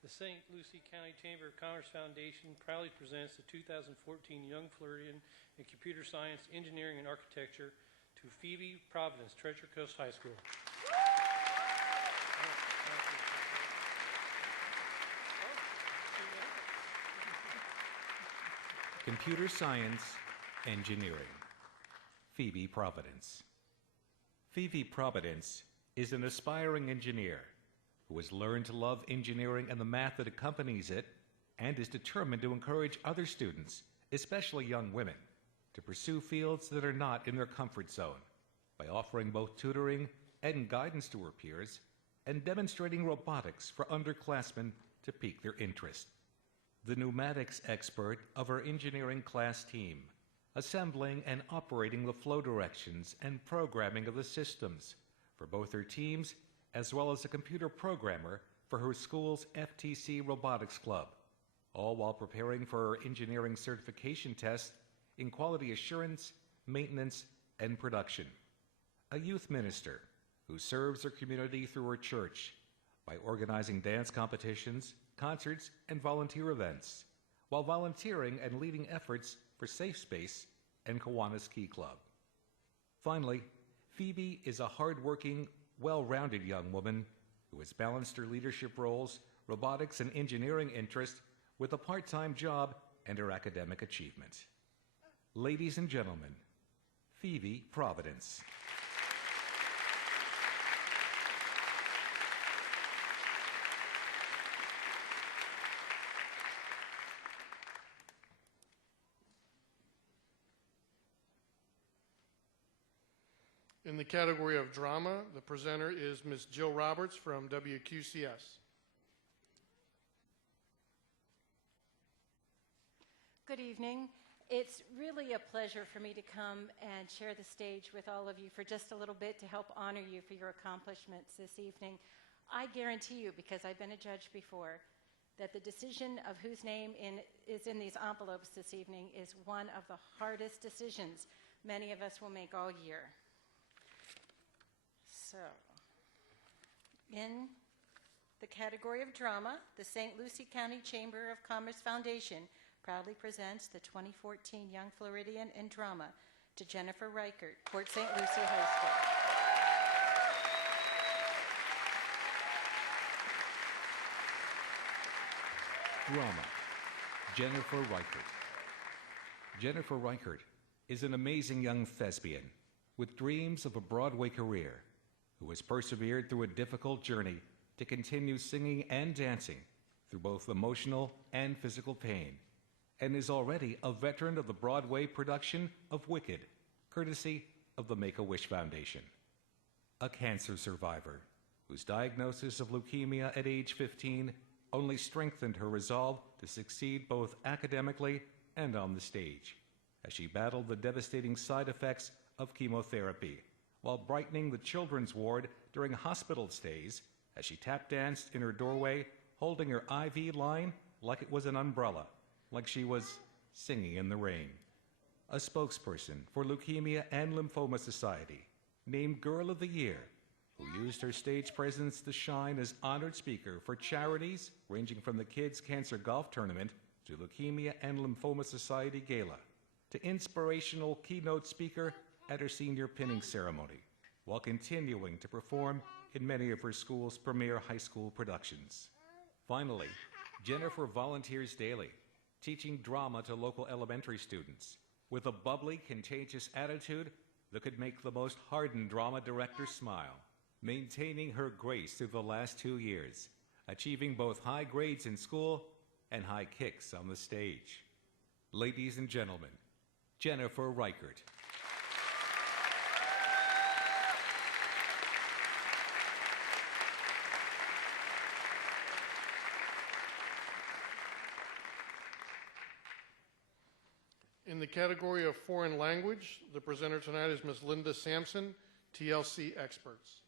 The St. Lucie County Chamber of Commerce Foundation proudly presents the 2014 Young Floridian in Computer Science, Engineering, and Architecture to Phoebe Providence, Treasure Coast High School. Computer Science, Engineering. Phoebe Providence. Phoebe Providence is an aspiring engineer who has learned to love engineering and the math that accompanies it and is determined to encourage other students, especially young women, to pursue fields that are not in their comfort zone by offering both tutoring and guidance to her peers and demonstrating robotics for underclassmen to pique their interest. The pneumatics expert of our engineering class team, assembling and operating the flow directions and programming of the systems for both her teams as well as a computer programmer for her school's FTC Robotics Club, all while preparing for her engineering certification test in quality assurance, maintenance, and production. A youth minister who serves her community through her church by organizing dance competitions, concerts, and volunteer events, while volunteering and leading efforts for Safe Space and Kiwanis Key Club. Finally, Phoebe is a hardworking, well-rounded young woman who has balanced her leadership roles, robotics, and engineering interest with a part-time job and her academic achievement. Ladies and gentlemen, Phoebe Providence. In the category of Drama, the presenter is Ms. Jill Roberts from WQCS. Good evening. It's really a pleasure for me to come and share the stage with all of you for just a little bit to help honor you for your accomplishments this evening. I guarantee you, because I've been a judge before, that the decision of whose name is in these envelopes this evening is one of the hardest decisions many of us will make all year. So, in the category of Drama, the St. Lucie County Chamber of Commerce Foundation proudly presents the 2014 Young Floridian in Drama to Jennifer Reichert, Port St. Lucie High School. Drama, Jennifer Reichert. Jennifer Reichert is an amazing young thespian with dreams of a Broadway career who has persevered through a difficult journey to continue singing and dancing through both emotional and physical pain, and is already a veteran of the Broadway production of Wicked, courtesy of the Make-A-Wish Foundation. A cancer survivor whose diagnosis of leukemia at age 15 only strengthened her resolve to succeed both academically and on the stage, as she battled the devastating side effects of chemotherapy, while brightening the children's ward during hospital stays as she tap danced in her doorway, holding her IV line like it was an umbrella, like she was singing in the rain. a spokesperson for Leukemia and Lymphoma Society, named Girl of the Year, who used her stage presence to shine as honored speaker for charities ranging from the Kids Cancer Golf Tournament to Leukemia and Lymphoma Society Gala, to inspirational keynote speaker at her senior pinning ceremony, while continuing to perform in many of her school's premier high school productions. Finally, Jennifer volunteers daily, teaching drama to local elementary students with a bubbly, contagious attitude that could make the most hardened drama director smile, maintaining her grace through the last 2 years, achieving both high grades in school and high kicks on the stage. Ladies and gentlemen, Jennifer Reichert. In the category of foreign language, the presenter tonight is Ms. Linda Sampson, TLC Experts.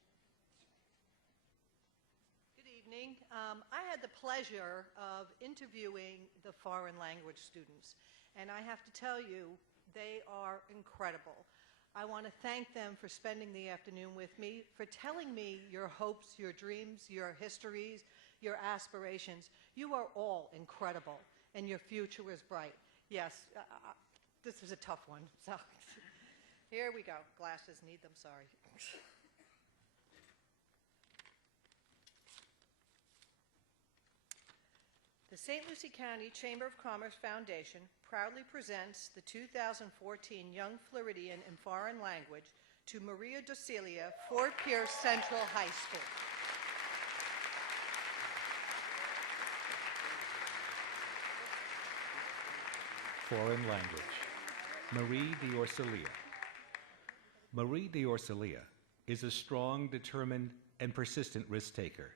Good evening. I had the pleasure of interviewing the foreign language students, and I have to tell you, they are incredible. I want to thank them for spending the afternoon with me, for telling me your hopes, your dreams, your histories, your aspirations. You are all incredible, and your future is bright. Yes, this is a tough one, so here we go. Glasses, need them, sorry. The St. Lucie County Chamber of Commerce Foundation proudly presents the 2014 Young Floridian in Foreign Language to Maria Docilia, Fort Pierce Central High School. Foreign language. Marie D'Orsilia. Marie D'Orsilia is a strong, determined, and persistent risk taker,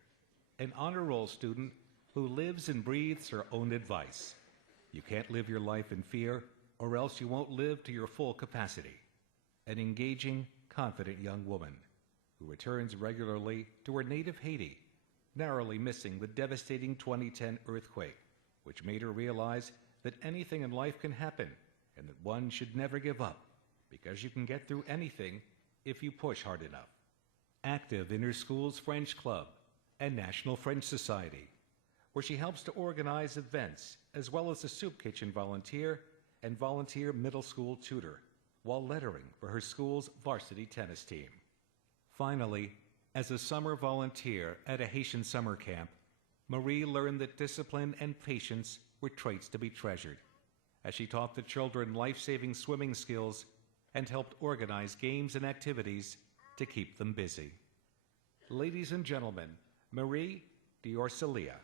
an honor roll student who lives and breathes her own advice. You can't live your life in fear, or else you won't live to your full capacity. An engaging, confident young woman who returns regularly to her native Haiti, narrowly missing the devastating 2010 earthquake, which made her realize that anything in life can happen and that one should never give up, because you can get through anything if you push hard enough. Active in her school's French club and National French Society, where she helps to organize events, as well as a soup kitchen volunteer and volunteer middle school tutor, while lettering for her school's varsity tennis team. Finally, as a summer volunteer at a Haitian summer camp, Marie learned that discipline and patience were traits to be treasured, as she taught the children life-saving swimming skills and helped organize games and activities to keep them busy. Ladies and gentlemen, Marie D'Orsilia.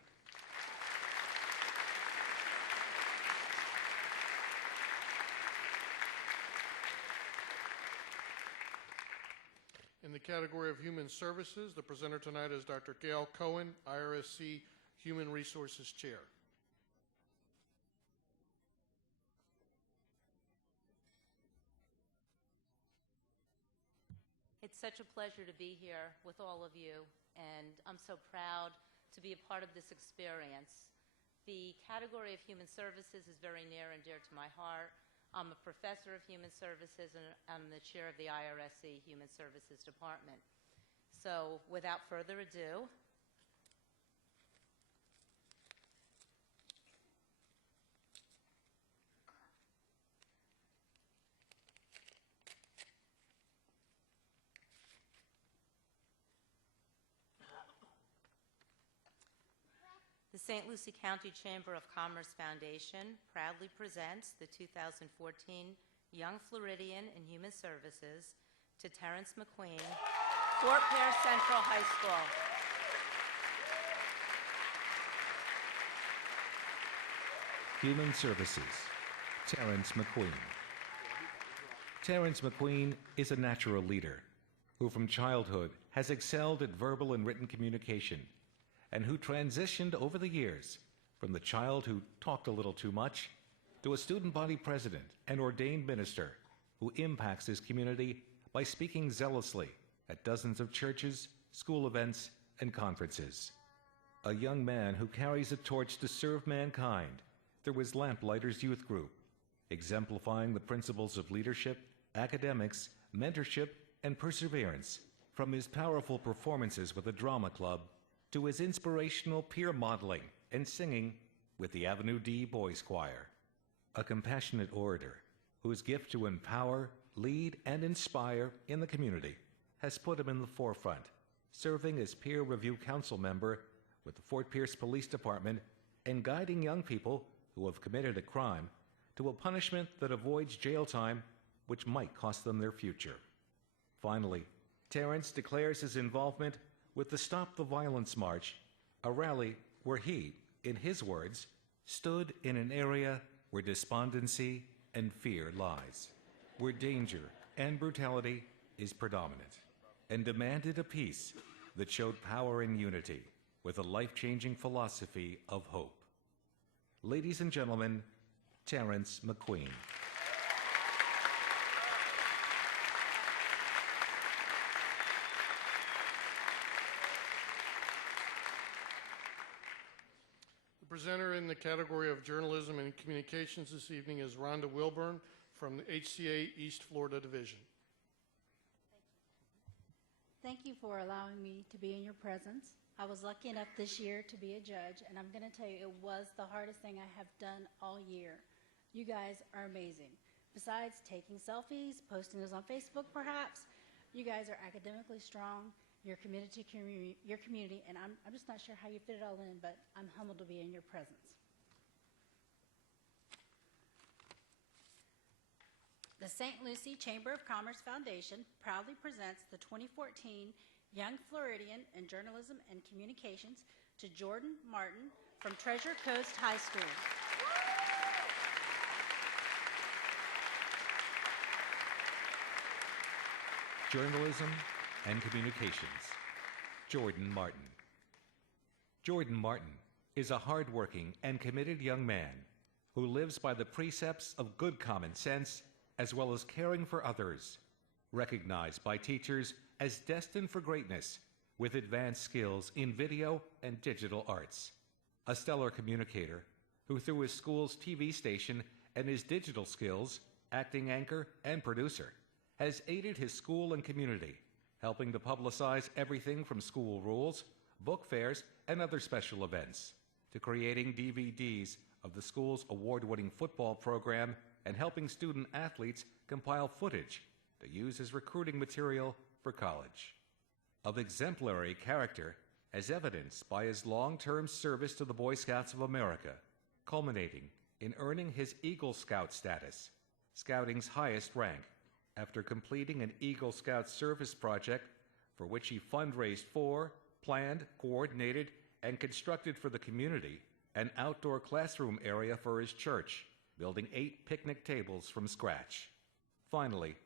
In the category of Human Services, the presenter tonight is Dr. Gail Cohen, IRSC Human Resources Chair. It's such a pleasure to be here with all of you, and I'm so proud to be a part of this experience. The category of Human Services is very near and dear to my heart. I'm a professor of Human Services, and I'm the chair of the IRSC Human Services Department. So without further ado, the St. Lucie County Chamber of Commerce Foundation proudly presents the 2014 Young Floridian in Human Services to Terrence McQueen, Fort Pierce Central High School. Human Services, Terrence McQueen. Terrence McQueen is a natural leader who from childhood has excelled at verbal and written communication, and who transitioned over the years from the child who talked a little too much to a student body president and ordained minister who impacts his community by speaking zealously at dozens of churches, school events, and conferences. A young man who carries a torch to serve mankind through his Lamplighters Youth Group exemplifying the principles of leadership, academics, mentorship, and perseverance, from his powerful performances with the drama club to his inspirational peer modeling and singing with the Avenue D Boys Choir. A compassionate orator whose gift to empower, lead, and inspire in the community has put him in the forefront, serving as peer review council member with the Fort Pierce Police Department and guiding young people who have committed a crime to a punishment that avoids jail time, which might cost them their future. Finally, Terrence declares his involvement with the Stop the Violence March, a rally where he, in his words, stood in an area where despondency and fear lies, where danger and brutality is predominant, and demanded a peace that showed power and unity with a life-changing philosophy of hope. Ladies and gentlemen, Terrence McQueen. The presenter in the category of Journalism and Communications this evening is Rhonda Wilburn from the HCA East Florida Division. Thank you for allowing me to be in your presence. I was lucky enough this year to be a judge, and I'm going to tell you, it was the hardest thing I have done all year. You guys are amazing. Besides taking selfies, posting those on Facebook perhaps, you guys are academically strong, you're committed to your community, and I'm just not sure how you fit it all in, but I'm humbled to be in your presence. The St. Lucie Chamber of Commerce Foundation proudly presents the 2014 Young Floridian in Journalism and Communications to Jordan Martin from Treasure Coast High School. Journalism and Communications, Jordan Martin. Jordan Martin is a hardworking and committed young man who lives by the precepts of good common sense as well as caring for others, recognized by teachers as destined for greatness with advanced skills in video and digital arts. A stellar communicator who, through his school's TV station and his digital skills, acting anchor and producer, has aided his school and community, helping to publicize everything from school rules, book fairs, and other special events, to creating DVDs of the school's award-winning football program and helping student athletes compile footage to use as recruiting material for college. Of exemplary character, as evidenced by his long-term service to the Boy Scouts of America, culminating in earning his Eagle Scout status, Scouting's highest rank, after completing an Eagle Scout service project for which he fundraised for, planned, coordinated, and constructed for the community an outdoor classroom area for his church, building 8 picnic tables from scratch. Finally,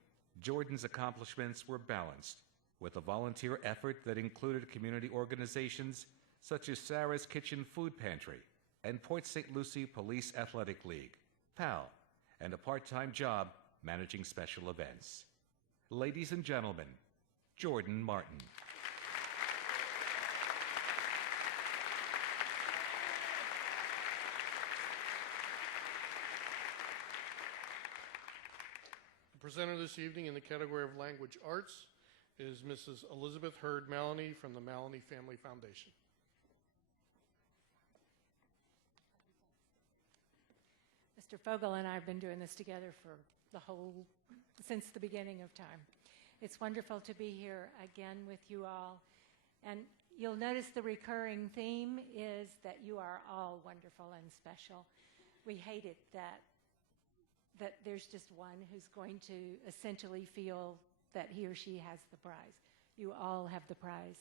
Jordan's accomplishments were balanced with a volunteer effort that included community organizations such as Sarah's Kitchen Food Pantry and Port St. Lucie Police Athletic League, PAL, and a part-time job managing special events. Ladies and gentlemen, Jordan Martin. The presenter this evening in the category of Language Arts is Mrs. Elizabeth Hurd Maloney from the Maloney Family Foundation. Mr. Fogel and I have been doing this together for since the beginning of time. It's wonderful to be here again with you all. And you'll notice the recurring theme is that you are all wonderful and special. We hate it that there's just one who's going to essentially feel that he or she has the prize. You all have the prize.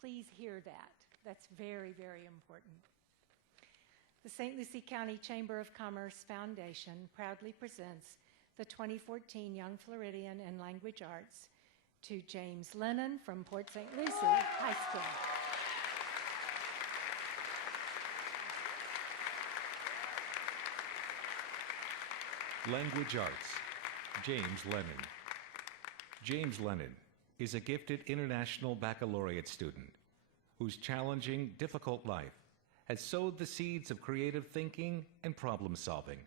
Please hear that. That's very, very important. The St. Lucie County Chamber of Commerce Foundation proudly presents the 2014 Young Floridian in Language Arts to James Lennon from Port St. Lucie High School. Language Arts, James Lennon. James Lennon is a gifted international baccalaureate student whose challenging, difficult life has sowed the seeds of creative thinking and problem solving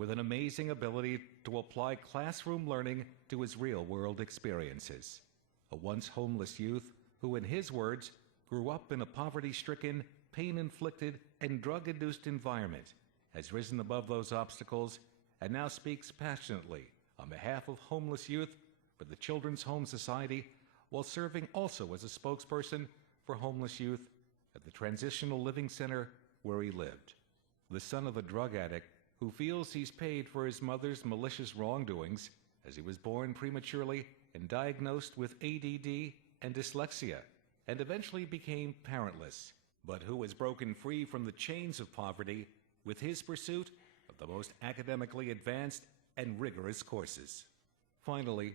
with an amazing ability to apply classroom learning to his real-world experiences. A once homeless youth who, in his words, grew up in a poverty-stricken, pain-inflicted, and drug-induced environment, has risen above those obstacles and now speaks passionately on behalf of homeless youth for the Children's Home Society, while serving also as a spokesperson for homeless youth at the Transitional Living Center where he lived. The son of a drug addict who feels he's paid for his mother's malicious wrongdoings as he was born prematurely and diagnosed with ADD and dyslexia, and eventually became parentless, but who has broken free from the chains of poverty with his pursuit of the most academically advanced and rigorous courses. Finally,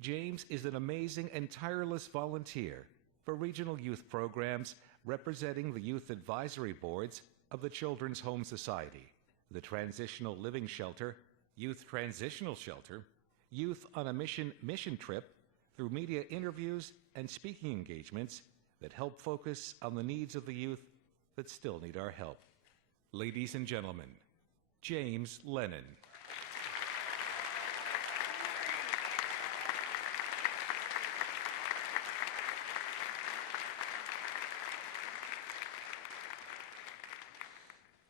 James is an amazing and tireless volunteer for regional youth programs representing the youth advisory boards of the Children's Home Society, the Transitional Living Shelter, Youth Transitional Shelter, Youth on a Mission trip, through media interviews and speaking engagements that help focus on the needs of the youth that still need our help. Ladies and gentlemen, James Lennon.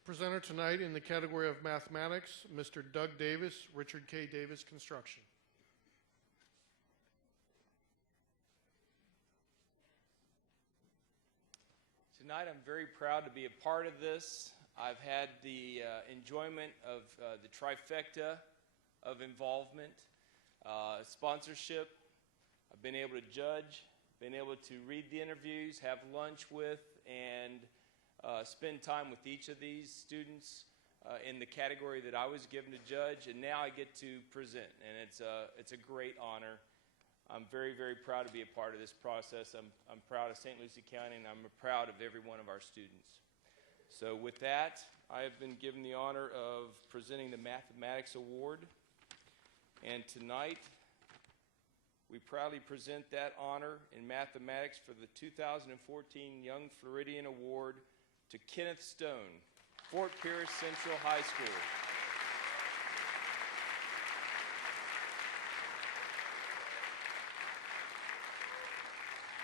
Presenter tonight in the category of mathematics, Mr. Doug Davis, Richard K. Davis Construction. Tonight I'm very proud to be a part of this. I've had the enjoyment of the trifecta of involvement, sponsorship. I've been able to judge, been able to read the interviews, have lunch with, and spend time with each of these students in the category that I was given to judge, and now I get to present, and it's a great honor. I'm very, very proud to be a part of this process. I'm proud of St. Lucie County, and I'm proud of every one of our students. So with that, I have been given the honor of presenting the Mathematics Award, and tonight we proudly present that honor in mathematics for the 2014 Young Floridian Award to Kenneth Stone, Fort Pierce Central High School.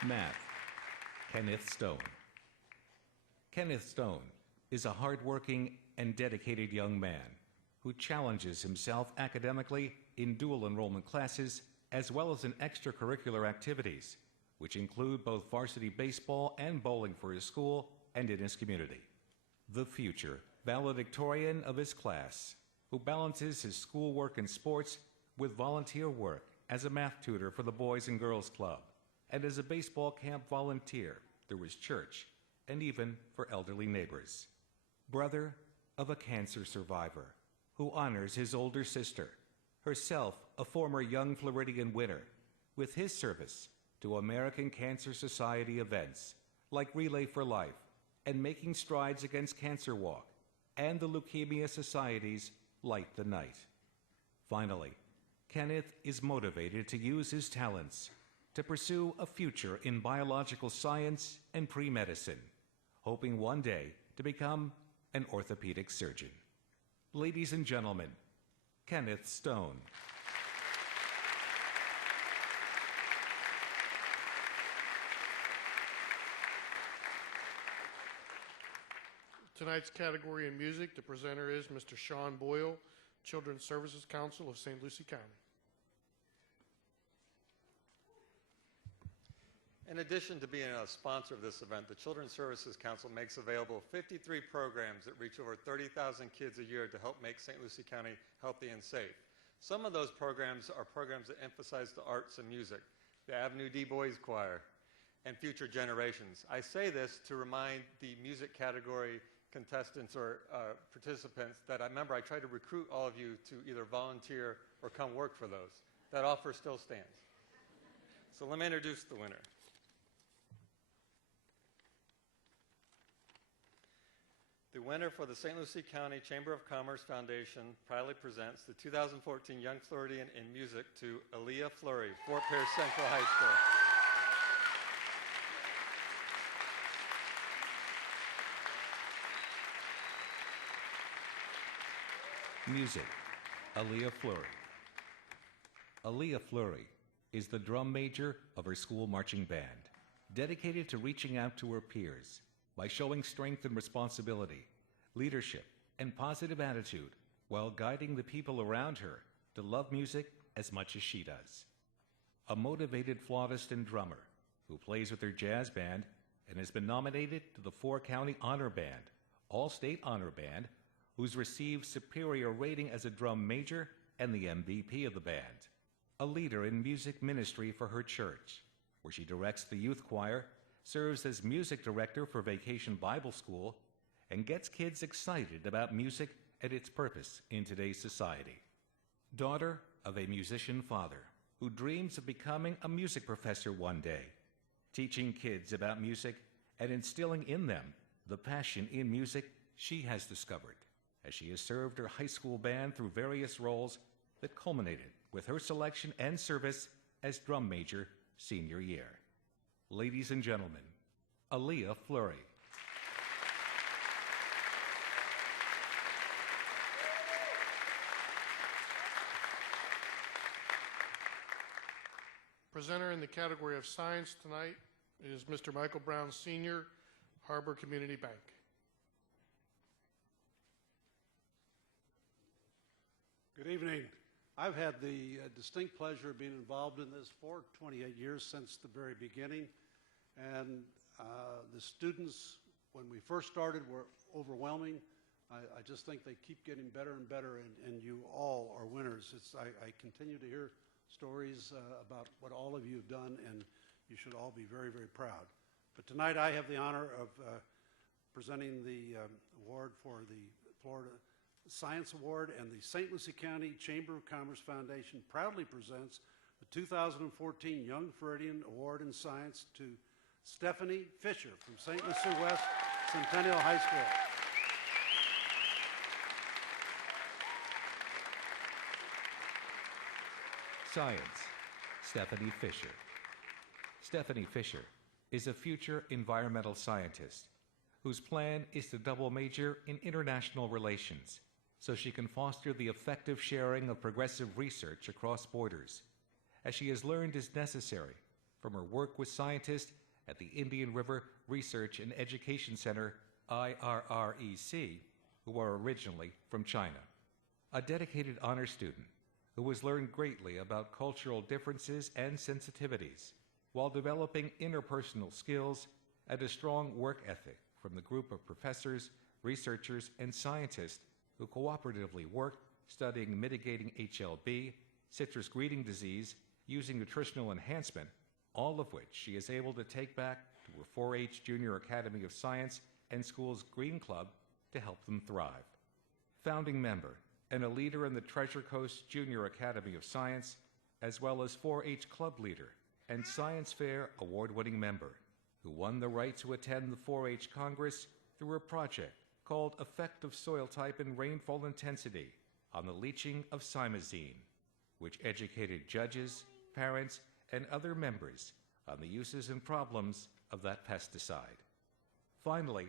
Math, Kenneth Stone. Kenneth Stone is a hardworking and dedicated young man who challenges himself academically in dual enrollment classes as well as in extracurricular activities, which include both varsity baseball and bowling for his school and in his community. The future valedictorian of his class, who balances his schoolwork and sports with volunteer work as a math tutor for the Boys and Girls Club, and as a baseball camp volunteer through his church, and even for elderly neighbors. Brother of a cancer survivor who honors his older sister, herself a former Young Floridian winner, with his service to American Cancer Society events like Relay for Life and Making Strides Against Cancer Walk, and the Leukemia Society's Light the Night. Finally, Kenneth is motivated to use his talents to pursue a future in biological science and pre-medicine, hoping one day to become an orthopedic surgeon. Ladies and gentlemen, Kenneth Stone. Tonight's category in music, the presenter is Mr. Sean Boyle, Children's Services Council of St. Lucie County. In addition to being a sponsor of this event, the Children's Services Council makes available 53 programs that reach over 30,000 kids a year to help make St. Lucie County healthy and safe. Some of those programs are programs that emphasize the arts and music, the Avenue D Boys Choir, and future generations. I say this to remind the music category contestants or participants that I try to recruit all of you to either volunteer or come work for those. That offer still stands. So let me introduce the winner. The winner for the St. Lucie County Chamber of Commerce Foundation proudly presents the 2014 Young Floridian in Music to Aaliyah Fleury, Fort Pierce Central High School. Music, Aaliyah Fleury. Aaliyah Fleury is the drum major of her school marching band, dedicated to reaching out to her peers by showing strength and responsibility, leadership, and positive attitude while guiding the people around her to love music as much as she does. A motivated flautist and drummer who plays with her jazz band and has been nominated to the 4-County Honor Band, All-State Honor Band, who's received superior rating as a drum major and the MVP of the band. A leader in music ministry for her church, where she directs the youth choir, serves as music director for Vacation Bible School, and gets kids excited about music and its purpose in today's society. Daughter of a musician father who dreams of becoming a music professor one day, teaching kids about music and instilling in them the passion in music she has discovered, as she has served her high school band through various roles that culminated with her selection and service as drum major senior year. Ladies and gentlemen, Aaliyah Fleury. Presenter in the category of science tonight is Mr. Michael Brown, Sr., Harbor Community Bank. Good evening. I've had the distinct pleasure of being involved in this for 28 years, since the very beginning. And the students, when we first started, were overwhelming. I just think they keep getting better and better, and you all are winners. I continue to hear stories about what all of you have done, and you should all be very, very proud. But tonight I have the honor of presenting the award for the Florida Science Award, and the St. Lucie County Chamber of Commerce Foundation proudly presents the 2014 Young Floridian Award in Science to Stephanie Fisher from St. Lucie West Centennial High School. Science, Stephanie Fisher. Stephanie Fisher is a future environmental scientist whose plan is to double major in international relations so she can foster the effective sharing of progressive research across borders, as she has learned is necessary from her work with scientists at the Indian River Research and Education Center, IRREC, who are originally from China. A dedicated honor student who has learned greatly about cultural differences and sensitivities while developing interpersonal skills and a strong work ethic from the group of professors, researchers, and scientists who cooperatively work studying mitigating HLB, citrus greening disease, using nutritional enhancement, all of which she is able to take back to her 4-H Junior Academy of Science and school's Green Club to help them thrive. Founding member and a leader in the Treasure Coast Junior Academy of Science, as well as 4-H club leader and Science Fair award-winning member, who won the right to attend the 4-H Congress through a project called Effect of Soil Type and Rainfall Intensity on the Leaching of Simazine, which educated judges, parents, and other members on the uses and problems of that pesticide. Finally,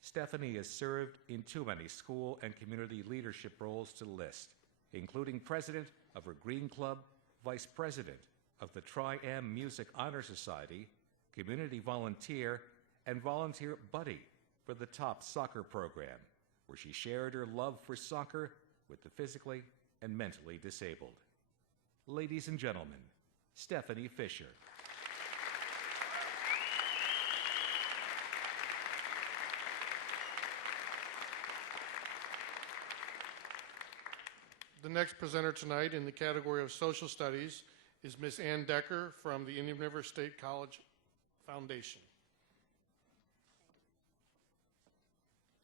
Stephanie has served in too many school and community leadership roles to list, including president of her Green Club, vice president of the Tri-Am Music Honor Society, community volunteer, and volunteer buddy for the Top Soccer program, where she shared her love for soccer with the physically and mentally disabled. Ladies and gentlemen, Stephanie Fisher. The next presenter tonight in the category of social studies is Miss Ann Decker from the Indian River State College Foundation.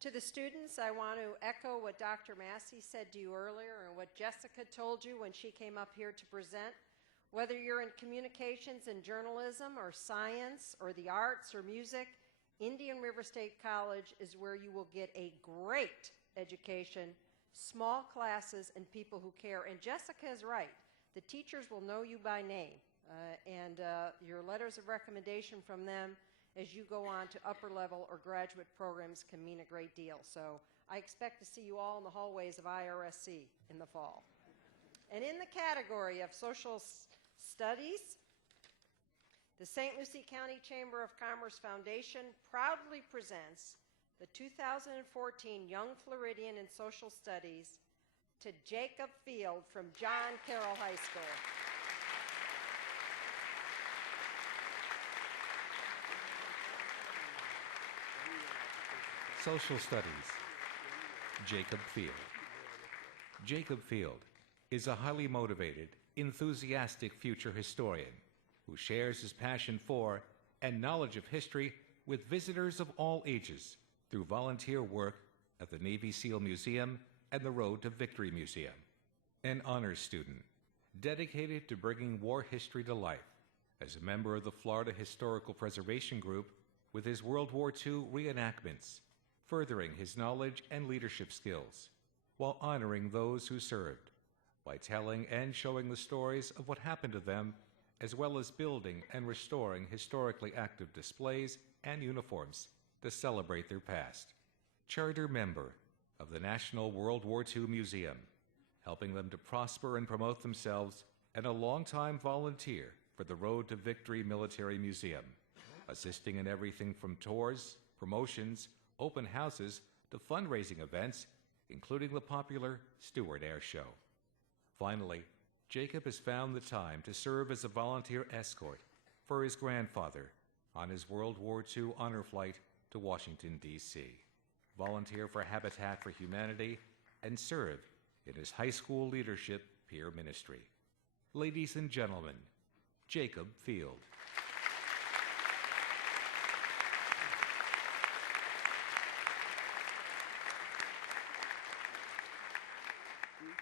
To the students, I want to echo what Dr. Massey said to you earlier and what Jessica told you when she came up here to present. Whether you're in communications and journalism or science or the arts or music, Indian River State College is where you will get a great education, small classes, and people who care. And Jessica is right. The teachers will know you by name, and your letters of recommendation from them as you go on to upper level or graduate programs can mean a great deal. So I expect to see you all in the hallways of IRSC in the fall. And in the category of social studies, the St. Lucie County Chamber of Commerce Foundation proudly presents the 2014 Young Floridian in Social Studies to Jacob Field from John Carroll High School. Social Studies, Jacob Field. Jacob Field is a highly motivated, enthusiastic future historian who shares his passion for and knowledge of history with visitors of all ages through volunteer work at the Navy SEAL Museum and the Road to Victory Museum. An honors student dedicated to bringing war history to life as a member of the Florida Historical Preservation Group with his World War II reenactments, furthering his knowledge and leadership skills while honoring those who served by telling and showing the stories of what happened to them, as well as building and restoring historically active displays and uniforms to celebrate their past. Charter member of the National World War II Museum, helping them to prosper and promote themselves, and a longtime volunteer for the Road to Victory Military Museum, assisting in everything from tours, promotions, open houses, to fundraising events, including the popular Stewart Air Show. Finally, Jacob has found the time to serve as a volunteer escort for his grandfather on his World War II honor flight to Washington, D.C., volunteer for Habitat for Humanity, and serve in his high school leadership peer ministry. Ladies and gentlemen, Jacob Field.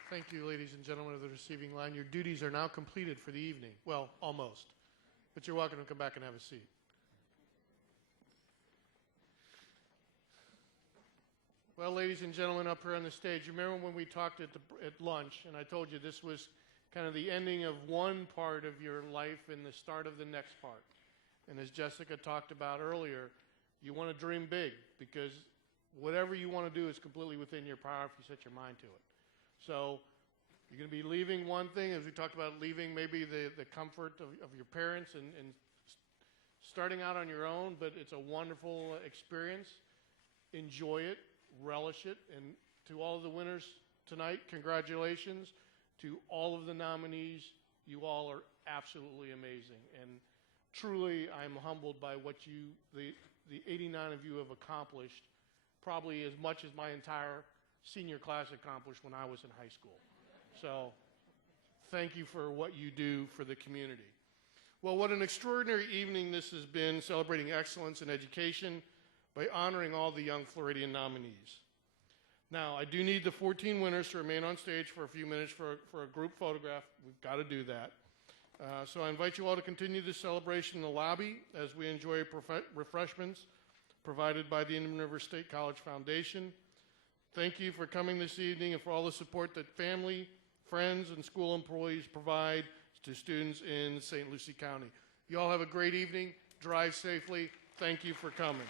Thank you, ladies and gentlemen of the receiving line. Your duties are now completed for the evening. Well, almost. But you're welcome to come back and have a seat. Well, ladies and gentlemen up here on the stage, you remember when we talked at lunch, and I told you this was kind of the ending of one part of your life and the start of the next part. And as Jessica talked about earlier, you want to dream big, because whatever you want to do is completely within your power if you set your mind to it. So you're going to be leaving one thing, as we talked about, leaving maybe the comfort of your parents and starting out on your own, but it's a wonderful experience. Enjoy it, relish it, and to all of the winners tonight, congratulations. To all of the nominees, you all are absolutely amazing. And truly, I'm humbled by what the 89 of you have accomplished, probably as much as my entire senior class accomplished when I was in high school. So thank you for what you do for the community. Well, what an extraordinary evening this has been, celebrating excellence in education by honoring all the Young Floridian nominees. Now, I do need the 14 winners to remain on stage for a few minutes for a group photograph. We've got to do that. So I invite you all to continue this celebration in the lobby as we enjoy refreshments provided by the Indian River State College Foundation. Thank you for coming this evening and for all the support that family, friends, and school employees provide to students in St. Lucie County. You all have a great evening. Drive safely. Thank you for coming.